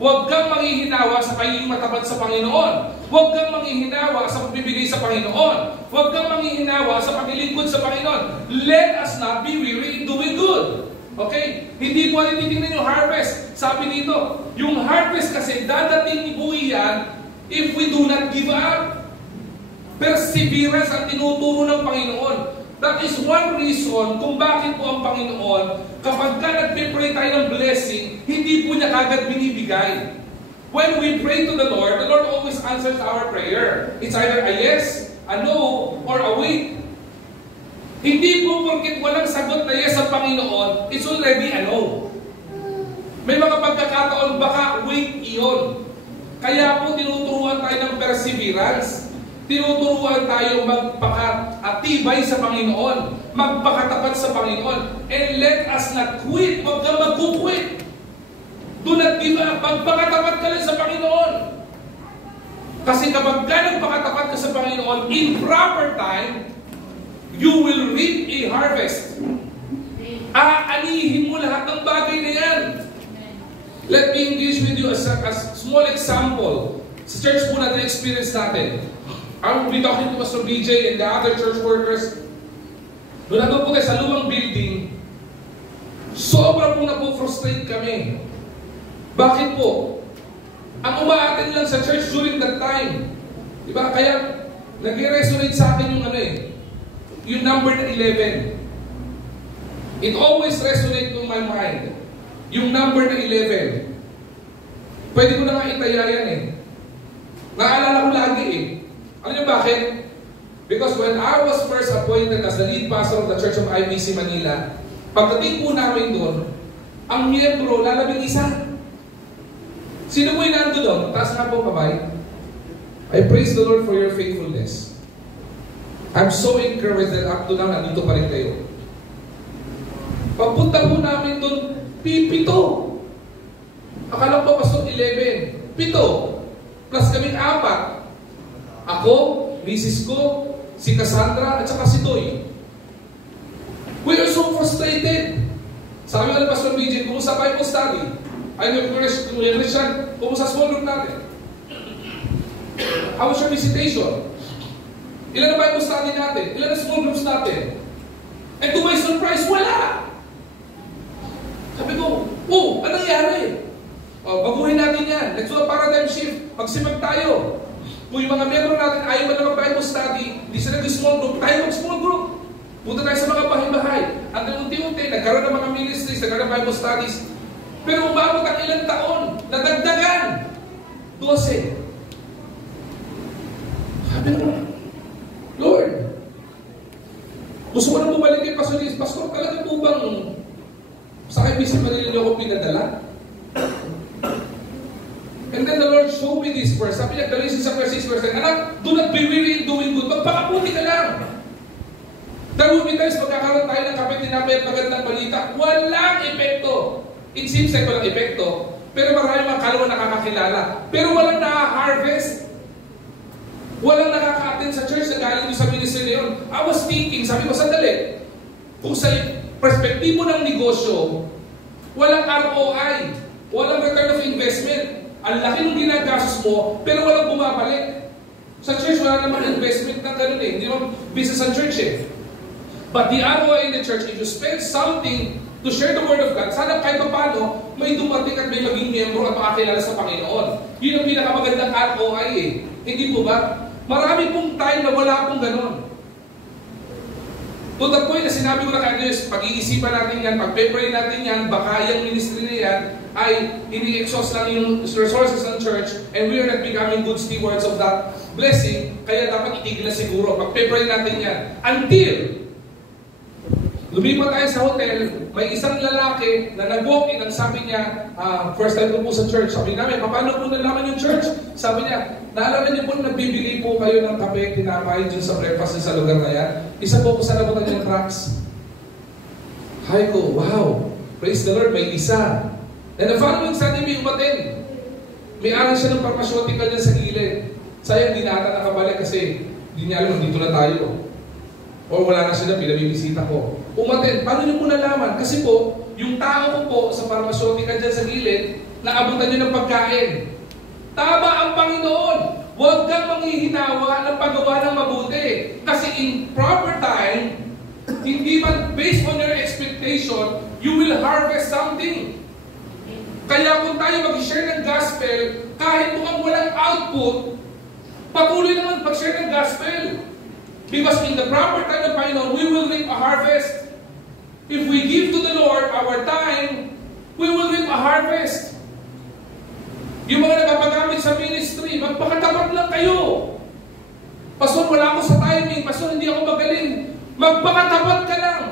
Huwag kang manghihinawa sa pagiging matapat sa Panginoon. Huwag kang manghihinawa sa pagbibigay sa Panginoon. Huwag kang manghihinawa sa paglilingkod sa Panginoon. Let us not be weary in doing good. Okay? Hindi po rin titingnan yung harvest. Sabi dito, yung harvest kasi dadating po iyan if we do not give up. Perseverance ang tinuturo ng Panginoon. That is one reason kung bakit po ang Panginoon, kapag ka nagpipray tayo ng blessing, hindi po niya kagad binibigay. When we pray to the Lord always answers our prayer. It's either a yes, a no, or a wait. Hindi po porket walang sagot na yes sa Panginoon, it's already a no. May mga pagkakataon baka wait iyon. Kaya po tinuturuan tayo ng perseverance. Tinuturuan tayo magpakatibay sa Panginoon, magpakatapat sa Panginoon. And let us not quit. Huwag ka mag-quit. Do not give up. Magpakatapat ka lang sa Panginoon. Kasi kapag ka nagpakatapat ka sa Panginoon, in proper time, you will reap a harvest. Aanihin mo lahat ng bagay na yan. Let me engage with you as small example. Sa church po natin experience natin. I will be talking to Pastor BJ and the other church workers. Doon natin po tayo sa lumang building, sobra po na po frustrate kami. Bakit po? Ang umaattend lang sa church during that time. Diba? Kaya, nag-resonate sa akin yung yung number na 11. It always resonates in my mind. Yung number na 11. Pwede ko na nga itaya yan eh. Naalala ko lagi eh. Alam niyo bakit? Because when I was first appointed as the lead pastor of the Church of IBC Manila, pagdating po namin doon, ang miyembro lalabing isa. Sino po yung nando doon? Taas nga po kamay. I praise the Lord for your faithfulness. I'm so encouraged that up to now, nandito pa rin kayo. Pagpunta po namin doon, pito. Akala po pastor 11. 7. Plus kaming 4. Ako, misis ko, si Cassandra, at saka si Toy. We are so frustrated. Sabi nga ng Pastor BJ, kumusta Bible study? Ay, Christian, kumusta small group natin? How was your visitation? Ilan na Bible study natin? Ilan na small groups natin? And to my surprise, wala! Sabi ko, oh, anong nangyari? Baguhin natin yan. Let's do a paradigm shift. Magsimag tayo. Kung yung mga membro natin ayaw ba na mag-Bible study, hindi sila small group, tayo mag-small group. Punta tayo sa mga bahay-bahay. At unti-unti, nagkaroon ng mga ministries, nagkaroon ng Bible studies. Pero umabot ang ilang taon, nadagdagan. 12. Sabi ko, Lord, gusto mo na bumalik kay Pastor Liz, Pastor, talaga po bang sa IBC Manila ako pinadala? And then the Lord showed me this verse. Sabi niya, Galatians 6 verse 10, anak, do not be weary in doing good. Magpakaputi ka lang. There will be times magkakaroon tayo ng kapit tinapay at magandang balita. Walang epekto. It seems like walang epekto. Pero marami mga kalwa nakakakilala. Pero walang naka-harvest. Walang nakaka-attend sa church na galing sa ministry na yun. I was thinking, sabi ko, sandali. Kung sa perspektibo ng negosyo, walang ROI. Walang return of investment. Ang laki ng ginagastos mo, pero walang bumabalik. Sa church, wala namang investment na gano'n eh. Hindi naman business ang church eh. But the ROI in the church, if you spend something to share the Word of God, sana kahit paano, may dumating at may maging miyembro at makakilala sa Panginoon. Yun ang pinakamagandang ROI eh. Hindi po ba? Marami pong time na wala pong gano'n. To the point na sinabi ko na kayo, pag-iisipan natin yan, pag-pray natin yan, baka yung ministry na yan, ay ini-exhaust lang yung resources ng church and we are not becoming good stewards of that blessing, kaya dapat itigil na siguro. Pag-pray natin yan. Until Lumipat tayo sa hotel, may isang lalaki na nag-walk-in, ang sabi niya, first time ko po sa church, sabi namin, paano po nalaman yung church? Sabi niya, naalala niyo po, nagbibili po kayo ng kape, tinapay dyan sa breakfast sa lugar na yan. Isa po sa nabutan yung tracks. Hay ko, wow, praise the Lord, may isa. And the following Sunday, may umatin. May aral siya ng pharmaceutical niya sa gilid. Sayang, di na ata nakabalik kasi di niya alam, dito na tayo. O wala na siya na, pinabibisita ko. Umaten, paano niyo po nalaman? Kasi po, yung tao ko po sa pharmaceutical dyan sa gilid, naabutan niyo ng pagkain. Tama ang Panginoon. Huwag kang manghihinawa ng paggawa ng mabuti. Kasi in proper time, hindi man based on your expectation, you will harvest something. Kaya kung tayo mag-share ng gospel, kahit mukhang walang output, patuloy naman pag-share ng gospel. Because in the proper time of Panginoon, we will reap a harvest. If we give to the Lord our time, we will reap a harvest. Yung mga nagpapagamit sa ministry, magpakatapat lang kayo. Pastor, wala ako sa timing. Pastor, hindi ako magaling. Magpakatapat ka lang.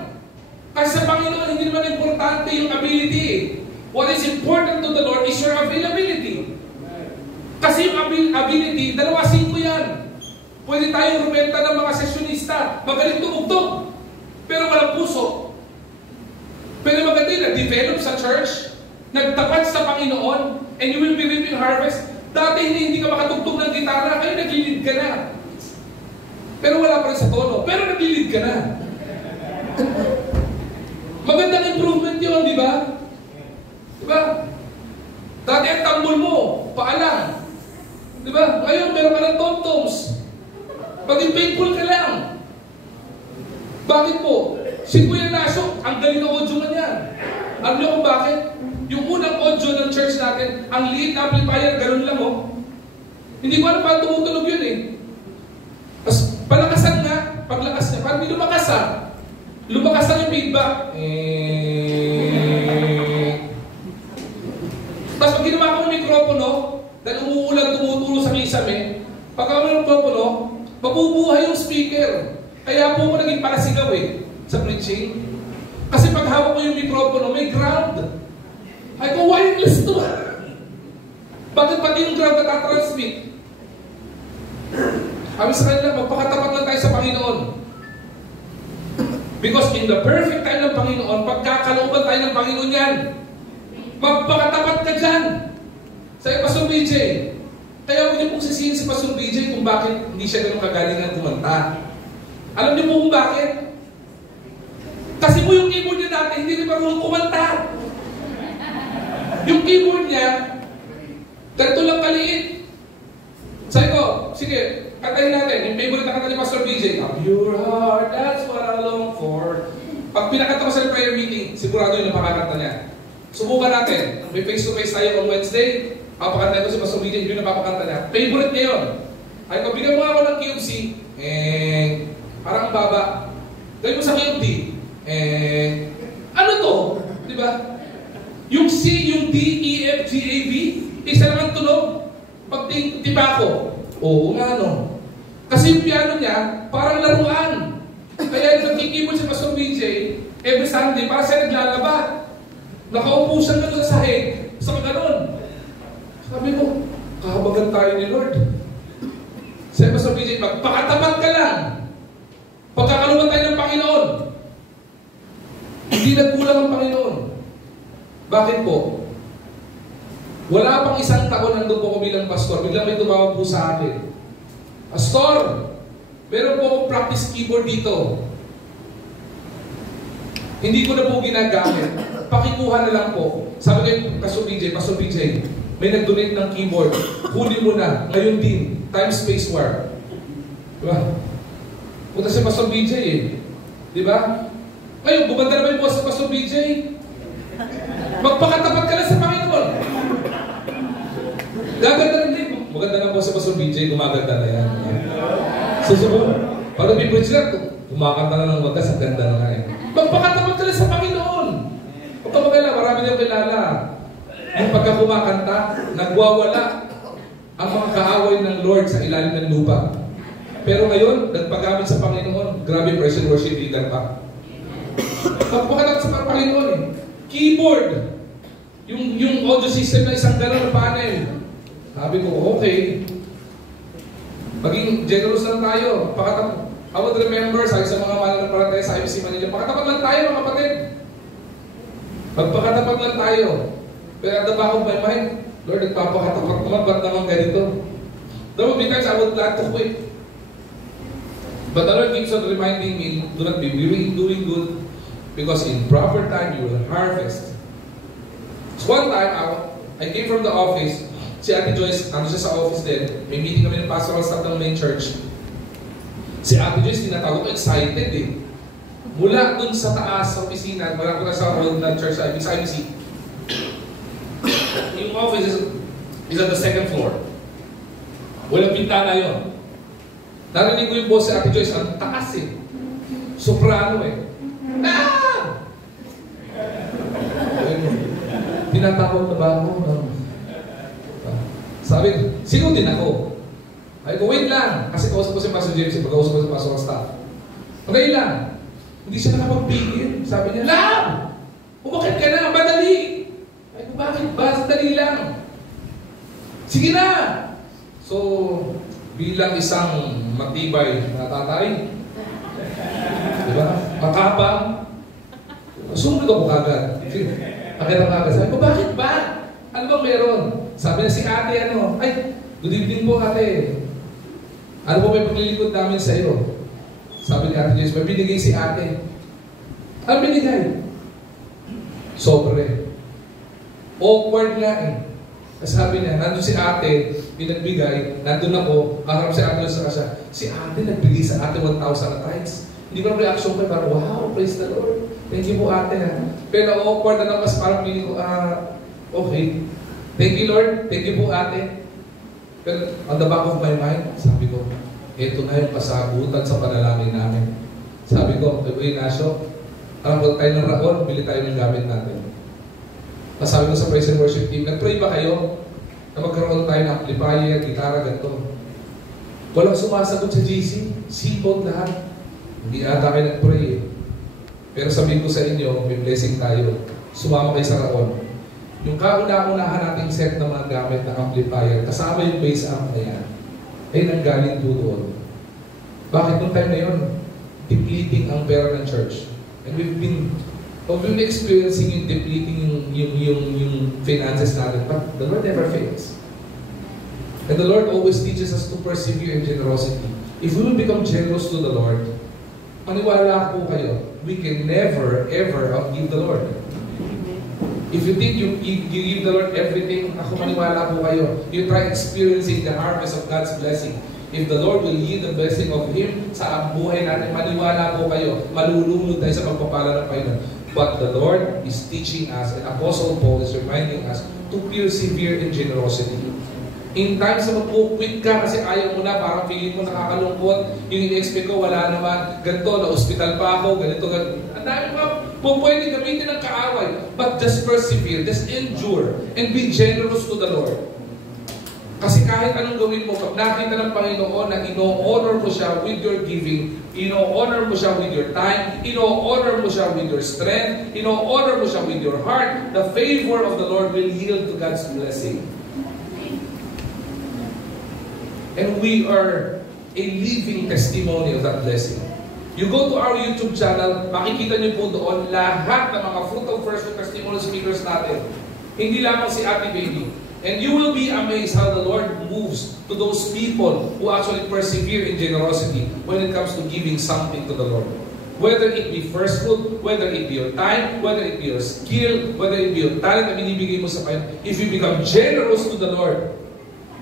Kasi sa Panginoon, hindi naman importante yung ability. What is important to the Lord is your availability. Kasi yung ability, 2-5 yan. Pwede tayong rumenta ng mga sessionista, magaling tumugtog, pero walang puso. Pero maganda na-develop sa church, nagtapat sa Panginoon, and you will be reaping harvest. Dati hindi ka makatugtog ng gitara, ay naglilid ka na. Pero wala pa rin sa tono, pero naglilid ka na. Magandang improvement yun, di ba? Di ba? Dati ang tambol mo, paalam. Di ba? Ngayon, meron ka ng tom-toms. Maging painful ka lang. Bakit po? Si Kuya Nasyo, ang galing na audio man yan. Alam niyo kung bakit? Yung unang audio ng church natin, ang liit na amplifier, ganun lang oh. Hindi ko alam paano tumutunog yun eh. Tapos palakasan nga, paglakas niya, parang hindi lumakasan. Lumakasan yung feedback. Tapos pag ginawa ko ng mikropono, dahil umuulan, tumutulo sa kisame, pagka mo ng mikropono, mabubuhay yung speaker. Kaya po ako naging parasigaw eh, sa preaching. Kasi pag hawak ko yung mikropono, may ground. Ay ko, wireless to. Bakit pati yung ground natatransmit? Sabi sa kanila, magpakatapat lang tayo sa Panginoon. Because in the perfect time ng Panginoon, pagkakalooban tayo ng Panginoon yan, magpakatapat ka dyan. Sa'yo, Pastor BJ, kaya huwag niyo pong sisihin si Pastor BJ kung bakit hindi siya ganun kagalingan kumanta. Alam niyo po kung bakit? Kasi po yung keyboard niya dati, hindi rin marunong kumanta. Yung keyboard niya, ganito lang kaliit. Sabi ko, sige, kantahin natin. Yung favorite na kanta ni Pastor BJ, "A pure heart, that's what I long for." Pag pinakanta ko sa prayer meeting, sigurado yung napakakanta niya. Subukan natin. May face-to-face tayo on Wednesday. Papakanta ko si Pastor BJ, yun ang napapakanta niya. Favorite niya yun. Ay, kung bigyan mo ako ng QC, parang ang baba. Gawin mo sa QD, ano to? Diba? Yung C, yung D, E, F, G, A, B, isa lang ang tunog. Pag tipa ko, oo nga no. Kasi yung piano niya, parang laruan. Kaya nagkikibol si Pastor BJ, every Sunday, para siya naglalaba. Nakaupo siya gano'n sa sahig, sa gano'n. Sabi ko, kahabagan tayo ni Lord. Sabi Pastor BJ, magpakatapat ka lang. Pagkakaluman tayo ng Panginoon. Hindi nagkulang ang Panginoon. Bakit po? Wala pang isang taon nandun po ko bilang pastor. Biglang may tumawag po sa akin. Pastor, meron po akong practice keyboard dito. Hindi ko na po ginagamit. Pakikuha na lang po. Sabi ko, Pastor BJ, may nag-donate ng keyboard. Huli mo na. Ngayon din. Time space war. Diba? Punta si Pastor BJ eh. Diba? Ngayon, bumanda naman po sa Pastor BJ. Magpakatapat ka lang sa Panginoon. Gaganda rin din. Maganda na po sa Pastor BJ. Gumaganda na yan. Susunod. Para may preach lang, kumakanta na ng wagas. Ang ganda na nga eh. Magpakatapat ka lang sa Panginoon. Huwag ka magkala. Marami niyong kilala. Yung pagka kumakanta, nagwawala ang mga kaaway ng Lord sa ilalim ng lupa. Pero ngayon, nagpagamit sa Panginoon. Grabe, praise and worship leader pa. keyboard. Yung audio system na isang gano'n na panel. Sabi ko, okay. Maging generous lang tayo. I would remember, sabi sa mga mananampalataya sa IBC Manila, pakatapat lang tayo mga kapatid. Magpakatapat lang tayo. Pero at the back of my mind, Lord, nagpapakatapat naman, ba't naman ganito? There will be times I would like to quit. But the Lord keeps on reminding me, do not be weary in doing good, because in proper time you will harvest. So one time, I came from the office, si Ate Joyce, ano siya sa office din, may meeting kami ng pastoral staff ng main church. Si Ate Joyce, tinatawag ko, excited eh. Mula dun sa taas, sa opisina, wala ko na sa old na church sa IBC. Yung office is at the second floor. Walang pintana yun. Narinig ko yung boss si Ate Joyce, ang taas eh. Soprano eh. Ah! Tinatawag na ba ako? Sabi, sino din ako? Ay ko, wait lang. Kasi kausap ko si Pastor James, pag-kausap ko si Pastor Staff. Okay lang. Hindi siya nakapagpigil. Sabi niya, Lam! Umakit ka na, madali! Ay ko, bakit ba? Sandali lang. Sige na! So, bilang isang matibay na tatay, diba? Makapang, sumunod ako kagad. Akit ang kagad. Sabi ko, bakit ba? Ano bang meron? Sabi na si ate, ay, good evening po ate. Ano po may paglilingkod namin sa iyo? Sabi ni Ate Jess, may binigay si ate. Ano binigay? Sobre. Awkward nga eh. Sabi niya, nandun si ate, pinagbigay, nandun ako, kaharap si ate sa kasya. Si ate nagbigay sa ate 1,000 na tithes. Hindi ko na reaction ko, parang, wow, praise the Lord. Thank you po ate ha. Pero awkward na naman, parang piling ko, okay. Thank you Lord, thank you po ate. Pero on the back of my mind, sabi ko, eto na yung kasagutan sa panalangin namin. Sabi ko, Ignacio, alam ko tayo ng raon, bili tayo ng gamit natin. Sabi ko sa praise and worship team, nag-pray ba kayo na magkaroon tayo ng amplifier, gitara, ganito? Walang sumasagot sa GC, simple lahat. Hindi ata kayo nag-pray eh. Pero sabihin ko sa inyo, may blessing tayo. Sumama kayo sa raon. Yung kauna-unahan nating set ng mga gamit na amplifier, kasama yung bass amp na yan, ay nanggaling po doon. Bakit nung time na yun? Depleting ang pera ng church. And we've been experiencing yung depleting yung finances natin, but the Lord never fails. And the Lord always teaches us to persevere in generosity. If we will become generous to the Lord, maniwala po kayo, we can never, ever outgive the Lord. If you think you give the Lord everything, ako maniwala po kayo, you try experiencing the harvest of God's blessing. If the Lord will yield the blessing of Him sa buhay natin, maniwala po kayo, malulunod tayo sa pagpapala ng Panginoon. But the Lord is teaching us, and Apostle Paul is reminding us to persevere in generosity. In times na mag-quit ka kasi ayaw mo na, parang feeling mo nakakalungkot, yung in-expect ko, wala naman, ganito, na-hospital pa ako, ganito. Ang dami pa, pwede gamitin ng kaaway. But just persevere, just endure, and be generous to the Lord. Kasi kahit anong gawin mo, pag nakita ng Panginoon na ino-honor mo siya with your giving, ino-honor mo siya with your time, ino-honor mo siya with your strength, ino-honor mo siya with your heart, the favor of the Lord will yield to God's blessing. And we are a living testimony of that blessing. You go to our YouTube channel, makikita niyo po doon lahat ng mga fruit of first testimony speakers natin. Hindi lamang si Ate Baby. And you will be amazed how the Lord moves to those people who actually persevere in generosity when it comes to giving something to the Lord. Whether it be first fruit, whether it be your time, whether it be your skill, whether it be your talent na binibigay mo sa Panginoon, if you become generous to the Lord,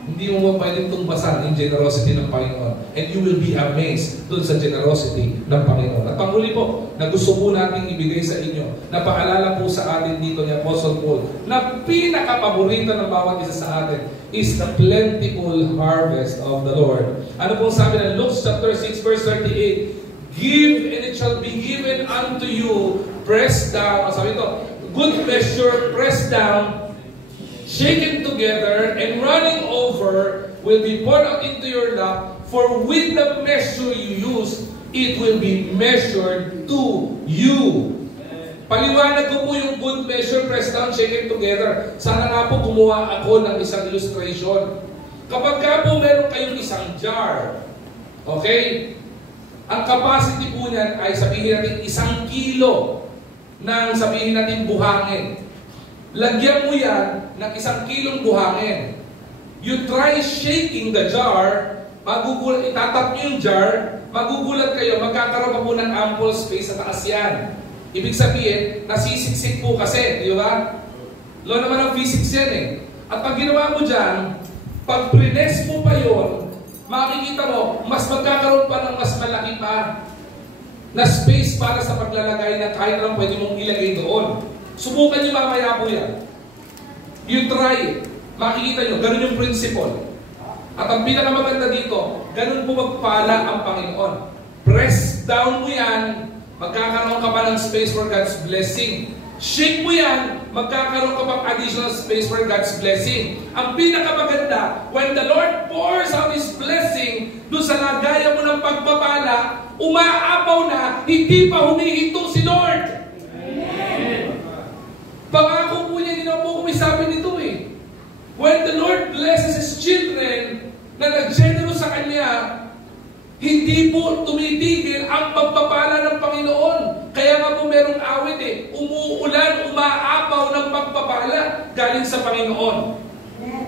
hindi mo pwedeng tumbasan yung generosity ng Panginoon. And you will be amazed dun sa generosity ng Panginoon. At panghuli po, na gusto po natin ibigay sa inyo, na paalala po sa atin dito ni Apostle Paul, na pinakapaborito ng bawat isa sa atin is the plentiful harvest of the Lord. Ano pong sabi ng Luke chapter 6 verse 38? Give and it shall be given unto you, pressed down, sabi ito, good measure, pressed down, shaken together, and running over will be poured out into your lap, for with the measure you use, it will be measured to you. Paliwanag ko po yung good measure, press down, shake it together. Sana nga po gumawa ako ng isang illustration. Kapag ka po meron kayong isang jar, okay? Ang capacity po niyan ay sabihin natin 1 kilo ng sabihin natin buhangin. Lagyan mo yan ng 1 kilong buhangin. You try shaking the jar, itatap nyo yung jar, magugulat kayo, magkakaroon pa po ng ample space sa taas yan. Ibig sabihin, nasisiksik po kasi, di ba? Law naman ang physics yan eh. At pag ginawa mo dyan, pag prines mo pa yun, makikita mo, mas magkakaroon pa ng mas malaki pa na space para sa paglalagay na kahit lang pwede mong ilagay doon. Subukan nyo mamaya po yan. You try it. Makikita nyo, ganun yung principle. At ang pinakamaganda dito, ganun po magpala ang Panginoon. Press down mo yan, magkakaroon ka pa ng space for God's blessing. Shake mo yan, magkakaroon ka pa additional space for God's blessing. Ang pinakamaganda, when the Lord pours out His blessing, doon sa lagayan mo ng pagpapala, umaapaw na, hindi pa humihinto si Lord. Amen. Pangako po niya, hindi na po kumisabi nito eh. When the Lord blesses His children na nag-generous sa Kanya, hindi po tumitigil ang pagpapala ng Panginoon. Kaya nga po merong awit eh, umuulan, umaapaw ng pagpapala galing sa Panginoon.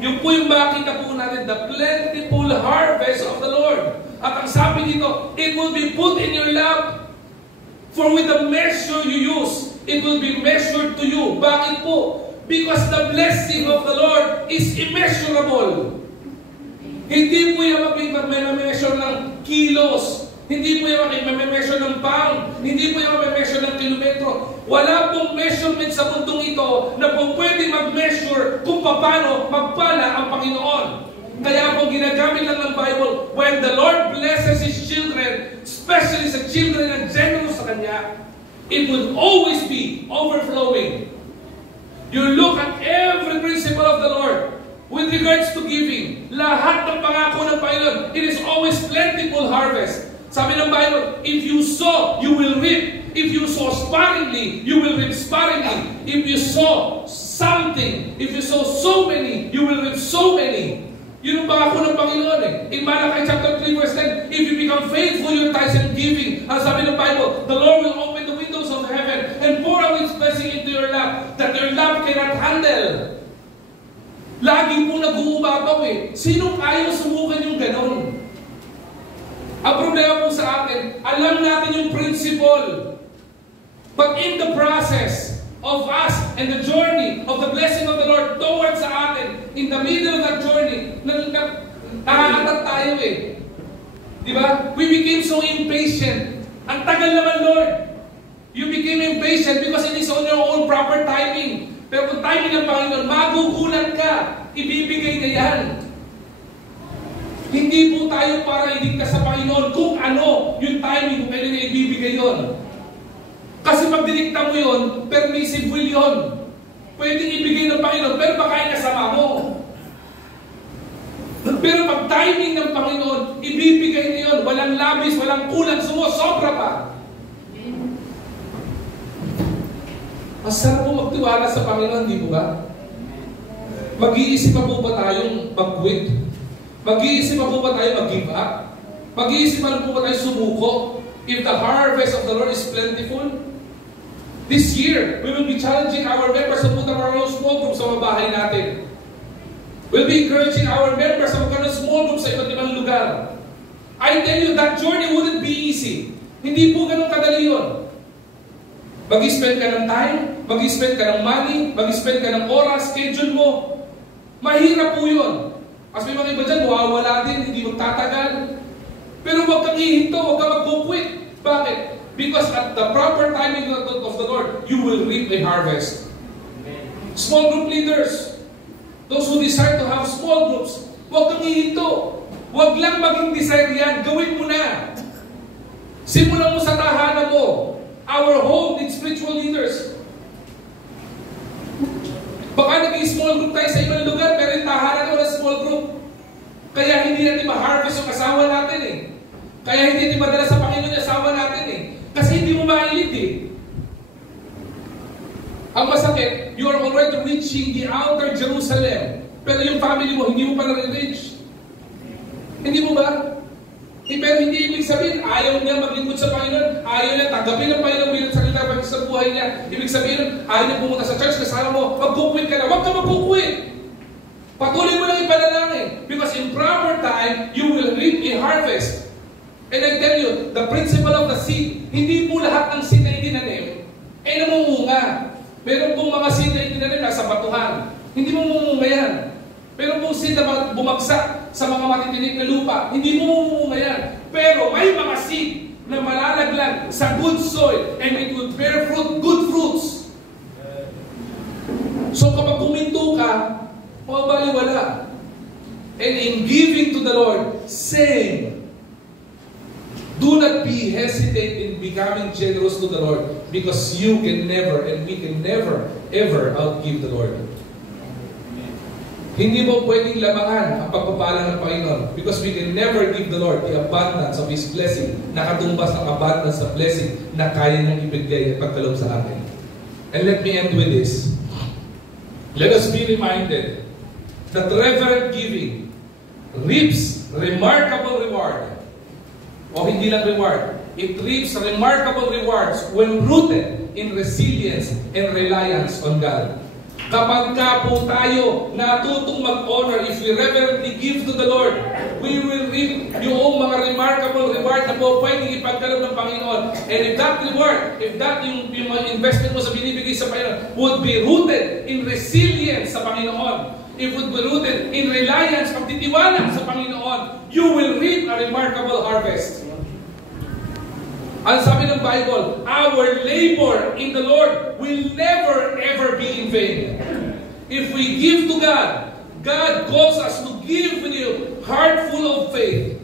Yung po yung makita po natin, the plentiful harvest of the Lord. At ang sabi dito, it will be put in your lap, for with the measure you use, it will be measured to you. Bakit po? Because the blessing of the Lord is immeasurable. Hindi po yung mag-measure ng kilos. Hindi po yung mag-measure ng pound. Hindi po yung mag-measure ng kilometro. Wala pong measurement sa mundong ito na po pwede mag-measure kung paano magpala ang Panginoon. Kaya po ginagamit lang ng Bible, when the Lord blesses His children, especially sa children na generous sa Kanya, it will always be overflowing. You look at every principle of the Lord with regards to giving. Lahat ng pangako ng Panginoon, it is always plentiful harvest. Sabi ng Bible, if you sow, you will reap. If you sow sparingly, you will reap sparingly. If you sow something, if you sow so many, you will reap so many. Yun ang pangako ng Panginoon eh. In Malachi chapter 3 verse 10, if you become faithful in your tithes and giving, ang sabi ng Bible, the Lord will open the windows of heaven and pour out His blessing into your lap that your lap cannot handle. Lagi po nag-uubabaw eh. Sinong ayaw subukan yung ganon? Ang problema po sa atin, alam natin yung principle. But in the process of us and the journey of the blessing of the Lord towards sa atin, in the middle of that journey, nakakatat tayo eh. Diba? We became so impatient. Ang tagal naman, Lord. You became impatient because it is on your own proper timing. Pero kung timing ng Panginoon, magugulat ka. Ibibigay niya yan. Hindi po tayo para iligtas sa Panginoon kung ano yung timing kung kailan niya ibibigay yun. Kasi pag dinikta mo yun, permissive will yun. Pwedeng ibigay ng Panginoon, pero baka kasama mo. Pero pag timing ng Panginoon, ibibigay niya yun. Walang labis, walang kulang, sobra pa. Masarap po magtiwala sa Panginoon, di po ba? Mag-iisip pa po ba tayong mag-quit? Mag-iisip pa po ba tayo mag-give up? Mag-iisip pa po ba tayo sumuko? If the harvest of the Lord is plentiful? This year, we will be challenging our members to put up our own small groups sa mga bahay natin. We'll be encouraging our members to magkaroon ng small groups sa iba't ibang lugar. I tell you, that journey wouldn't be easy. Hindi po ganun kadali yun. Mag-spend ka ng time, mag-spend ka ng money, mag-spend ka ng oras, schedule mo. Mahirap po yun. As may mga iba dyan, mawawala din, hindi magtatagal. Pero huwag kang ihinto, huwag kang mag-quit. Bakit? Because at the proper timing of the Lord, you will reap a harvest. Small group leaders, those who desire to have small groups, huwag kang ihinto. Huwag lang maging desire yan, gawin mo na. Simulan mo sa tahanan mo. Our home needs spiritual leaders. Baka naging small group tayo sa ibang lugar, pero yung tahanan wala small group. Kaya hindi natin ma-harvest yung asawa natin eh. Kaya hindi natin madala sa Panginoon yung asawa natin eh. Kasi hindi mo mailid eh. Ang masakit, you are already reaching the outer Jerusalem. Pero yung family mo, hindi mo pa na-reach. Hindi mo ba? Pero hindi ibig sabihin, ayaw niya maglingkod sa Panginoon, ayaw niya tanggapin ng Panginoon bilang salita sa buhay niya. Ibig sabihin, ayaw niya pumunta sa church, kasama mo, magkukwit ka na. Huwag ka magkukwit! Patuloy mo lang ipanalangin. Because in proper time, you will reap a harvest. And I tell you, the principle of the seed, hindi po lahat ng seed na itinanim, ay namumunga. Meron pong mga seed na itinanim nasa batuhan. Hindi mo mumunga yan. Meron pong seed na bumagsak sa mga matitinik na lupa. Hindi mo mumunga yan. Pero may mga seed na malalaglag sa good soil and it will bear fruit, good fruits. So kapag kuminto ka, mabaliwala. And in giving to the Lord, same. Do not be hesitant in becoming generous to the Lord because you can never and we can never ever outgive the Lord. Hindi mo pwedeng lamangan ang pagpapala ng Panginoon because we can never give the Lord the abundance of His blessing, nakatumbas ng abundance of blessing na kaya niyang ibigay at pagkaloob sa atin. And let me end with this. Let us be reminded that reverent giving reaps remarkable reward. O hindi lang reward. It reaps remarkable rewards when rooted in resilience and reliance on God. Kapag ka po tayo natutong mag-honor, if we reverently give to the Lord, we will reap yung mga remarkable reward na po pwedeng ipagkaloob ng Panginoon. And if that reward, if that yung investment mo sa binibigay sa Panginoon would be rooted in resilience sa Panginoon, it would be rooted in reliance, pagtitiwala sa Panginoon, you will reap a remarkable harvest. Ang sabi ng Bible, our labor in the Lord will never ever be in vain. If we give to God, God calls us to give with a heart full of faith.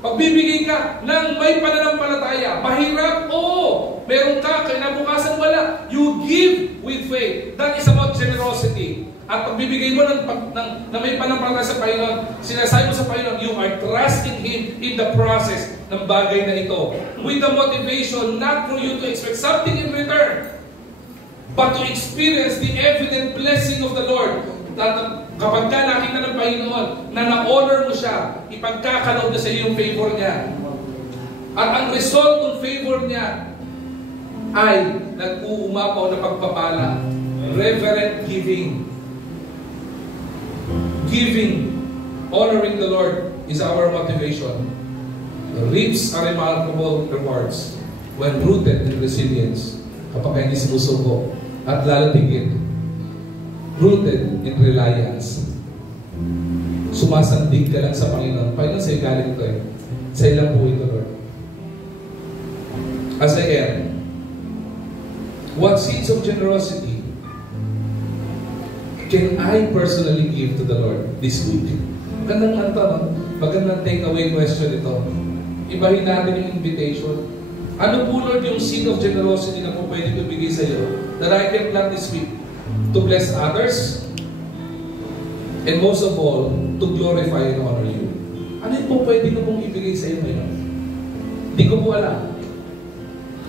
Pagbibigay ka ng may pananampalataya, mahirap, oo, meron ka, kinabukasan wala. You give with faith. That is about generosity. At pagbibigay mo na may pananampalataya sa Panginoon, sinasabi mo sa Panginoon, you are trusting Him in the process ng bagay na ito. With the motivation not for you to expect something in return, but to experience the evident blessing of the Lord. Kapag ka nakita ng Panginoon na na-honor mo siya, ipagkakaloob na sa iyo yung favor niya. At ang result ng favor niya ay nag-uumapaw na pagpapala. Reverent giving. Giving, honoring the Lord is our motivation. Reaps are remarkable rewards when rooted in resilience. Kapag hindi sinusuko at lalo tigit, rooted in reliance. Sumasandig ka lang sa Panginoon. Panginoon, sa'yo galing ito eh. Sa'yo lang po ito, Lord. As I end, what seeds of generosity can I personally give to the Lord this week? Magandang tanong, magandang takeaway question ito. Ibahin natin yung invitation. Ano po, Lord, yung seed of generosity na po pwede ko bigay sa iyo that I can plant this week to bless others and most of all, to glorify and honor you? Ano yung po pwede ko pong ibigay sa iyo ngayon? Hindi ko po alam.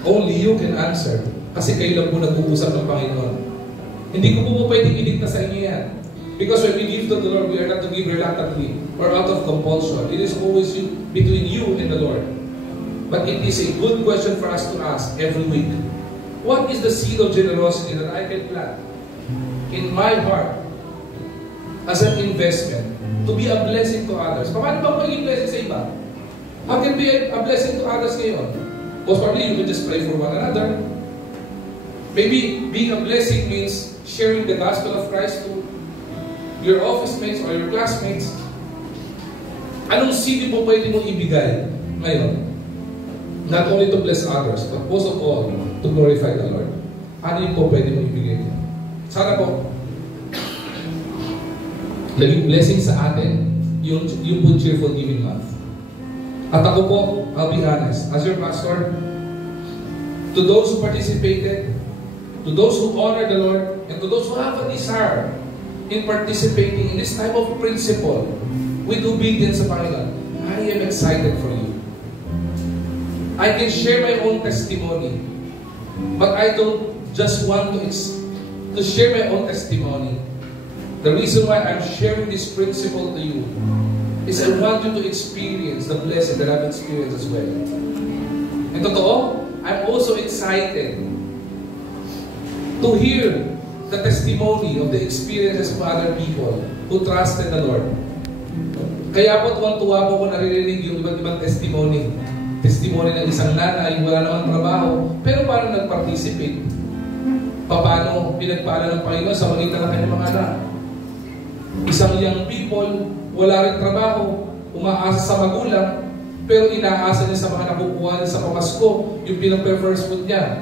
Only you can answer kasi kayo lang po nag-uusap ng Panginoon. Hindi ko po pwedeng ilit na sa inyo yan. Because when we give to the Lord, we are not to give reluctantly or out of compulsion. It is always between you and the Lord. But it is a good question for us to ask every week. What is the seed of generosity that I can plant in my heart as an investment to be a blessing to others? Paano ba maging blessing sa iba? How can be a blessing to others ngayon? Most probably, you can just pray for one another. Maybe being a blessing means sharing the gospel of Christ to your office mates or your classmates. Anong seed mo pwede mong ibigay ngayon? Not only to bless others, but most of all, to glorify the Lord. Ano yung po pwede mong ibigay? Sana po, naging blessing sa atin yung po cheerful giving month. At ako po, I'll be honest, as your pastor, to those who participated, to those who honor the Lord, and to those who have a desire in participating in this type of principle with obedience sa Panginoon, I am excited for you. I can share my own testimony, but I don't just want to to share my own testimony. The reason why I'm sharing this principle to you is I want you to experience the blessing that I've experienced as well. And totoo, I'm also excited to hear the testimony of the experiences of other people who trusted the Lord. Kaya po tuwang-tuwa po kung naririnig yung iba't ibang testimony. Testimony ng isang nanay, wala namang trabaho, pero paano nag-participate? Paano pinagpala ng Panginoon sa magitan ng kanyang mga anak? Isang young people, wala rin trabaho, umaasa sa magulang, pero inaasa niya sa mga nakukuha niya sa pamasko, yung pinag-first food niya.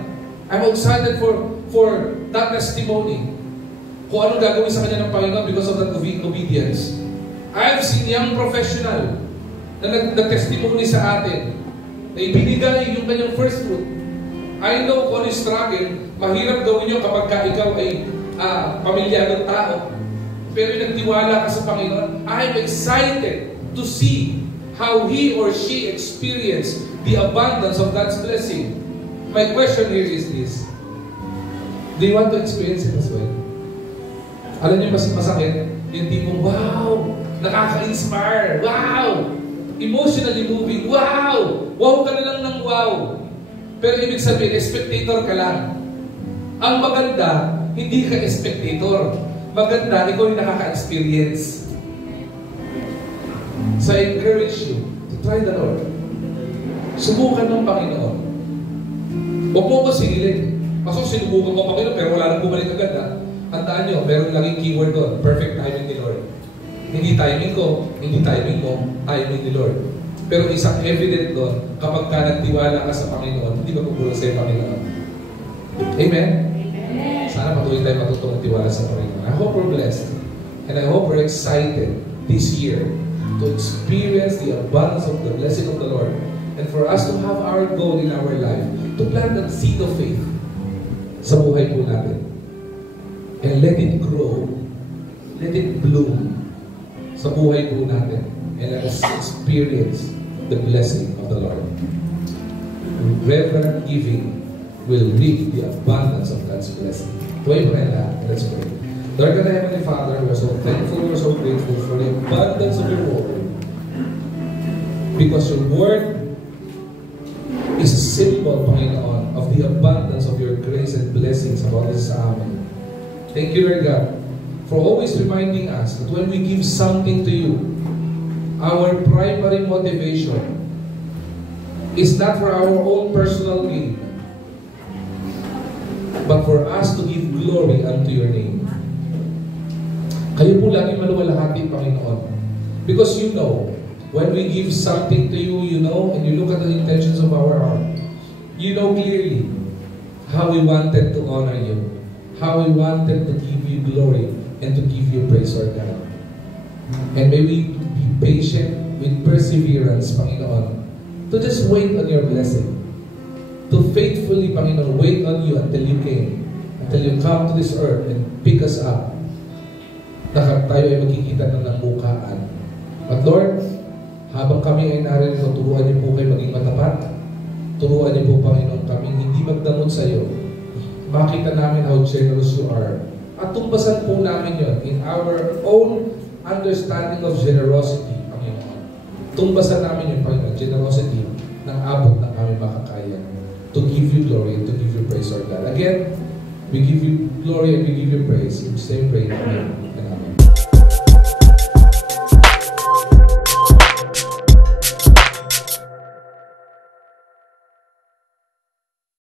I'm excited for that testimony. Kung anong gagawin sa kanya ng Panginoon because of that obedience. I've seen young professional na nag-testimony sa atin na ibinigay yung kanyang first fruit. I know kung ano yung struggle, mahirap gawin yun kapag ikaw ay pamilyadong tao. Pero yung nagtiwala ka sa Panginoon, I'm excited to see how he or she experienced the abundance of God's blessing. My question here is this: do you want to experience it as well? Alam niyo mas masakit? Yung tipong, wow! Nakaka-inspire! Wow! Emotionally moving! Wow! Wow ka na lang ng wow! Pero ibig sabihin, spectator ka lang. Ang maganda, hindi ka spectator. Maganda, ikaw yung nakaka-experience. So I encourage you to try the Lord. Subukan ng Panginoon. Huwag mo ko singilin. Kaso sinubukan mo Panginoon, pero wala nang bumalik agad ha. Tandaan nyo, meron laging keyword doon, perfect timing ni Lord. Hindi timing ko, hindi timing mo, timing ni Lord. Pero isang evident doon, kapag ka nagtiwala ka sa Panginoon, hindi ba kukulang sa Panginoon? Amen? Amen. Sana patuloy tayo matutong tiwala sa Panginoon. I hope we're blessed. And I hope we're excited this year to experience the abundance of the blessing of the Lord. And for us to have our goal in our life, to plant that seed of faith sa buhay po natin. And let it grow, let it bloom sa buhay po natin. And let us experience the blessing of the Lord. Reverent giving will reap the abundance of God's blessing. Pray for that. Let's pray. Lord God, Heavenly Father, we are so thankful, we are so grateful for the abundance of your word. Because your word is a symbol, Panginoon, of the abundance of your grace and blessings about this amen. Thank you, Lord God, for always reminding us that when we give something to you, our primary motivation is not for our own personal gain, but for us to give glory unto your name. Kayo po lagi maluwalhati, Panginoon. Because you know, when we give something to you, you know, and you look at the intentions of our heart, you know clearly how we wanted to honor you, how we wanted to give you glory and to give you praise, Lord God. And may we be patient with perseverance, Panginoon, to just wait on your blessing. To faithfully, Panginoon, wait on you until you came, until you come to this earth and pick us up. Na tayo ay magkikita ng namukaan. But Lord, habang kami ay narito, turuan niyo po kayo maging matapat. Turuan niyo po, Panginoon, kami hindi magdamot sa iyo. Makita namin how generous you are. At tumbasan po namin yun in our own understanding of generosity, Panginoon. Tumbasan namin yung Panginoon, generosity ng abot na kami makakaya. To give you glory and to give you praise, Lord God. Again, we give you glory and we give you praise. In the same prayer.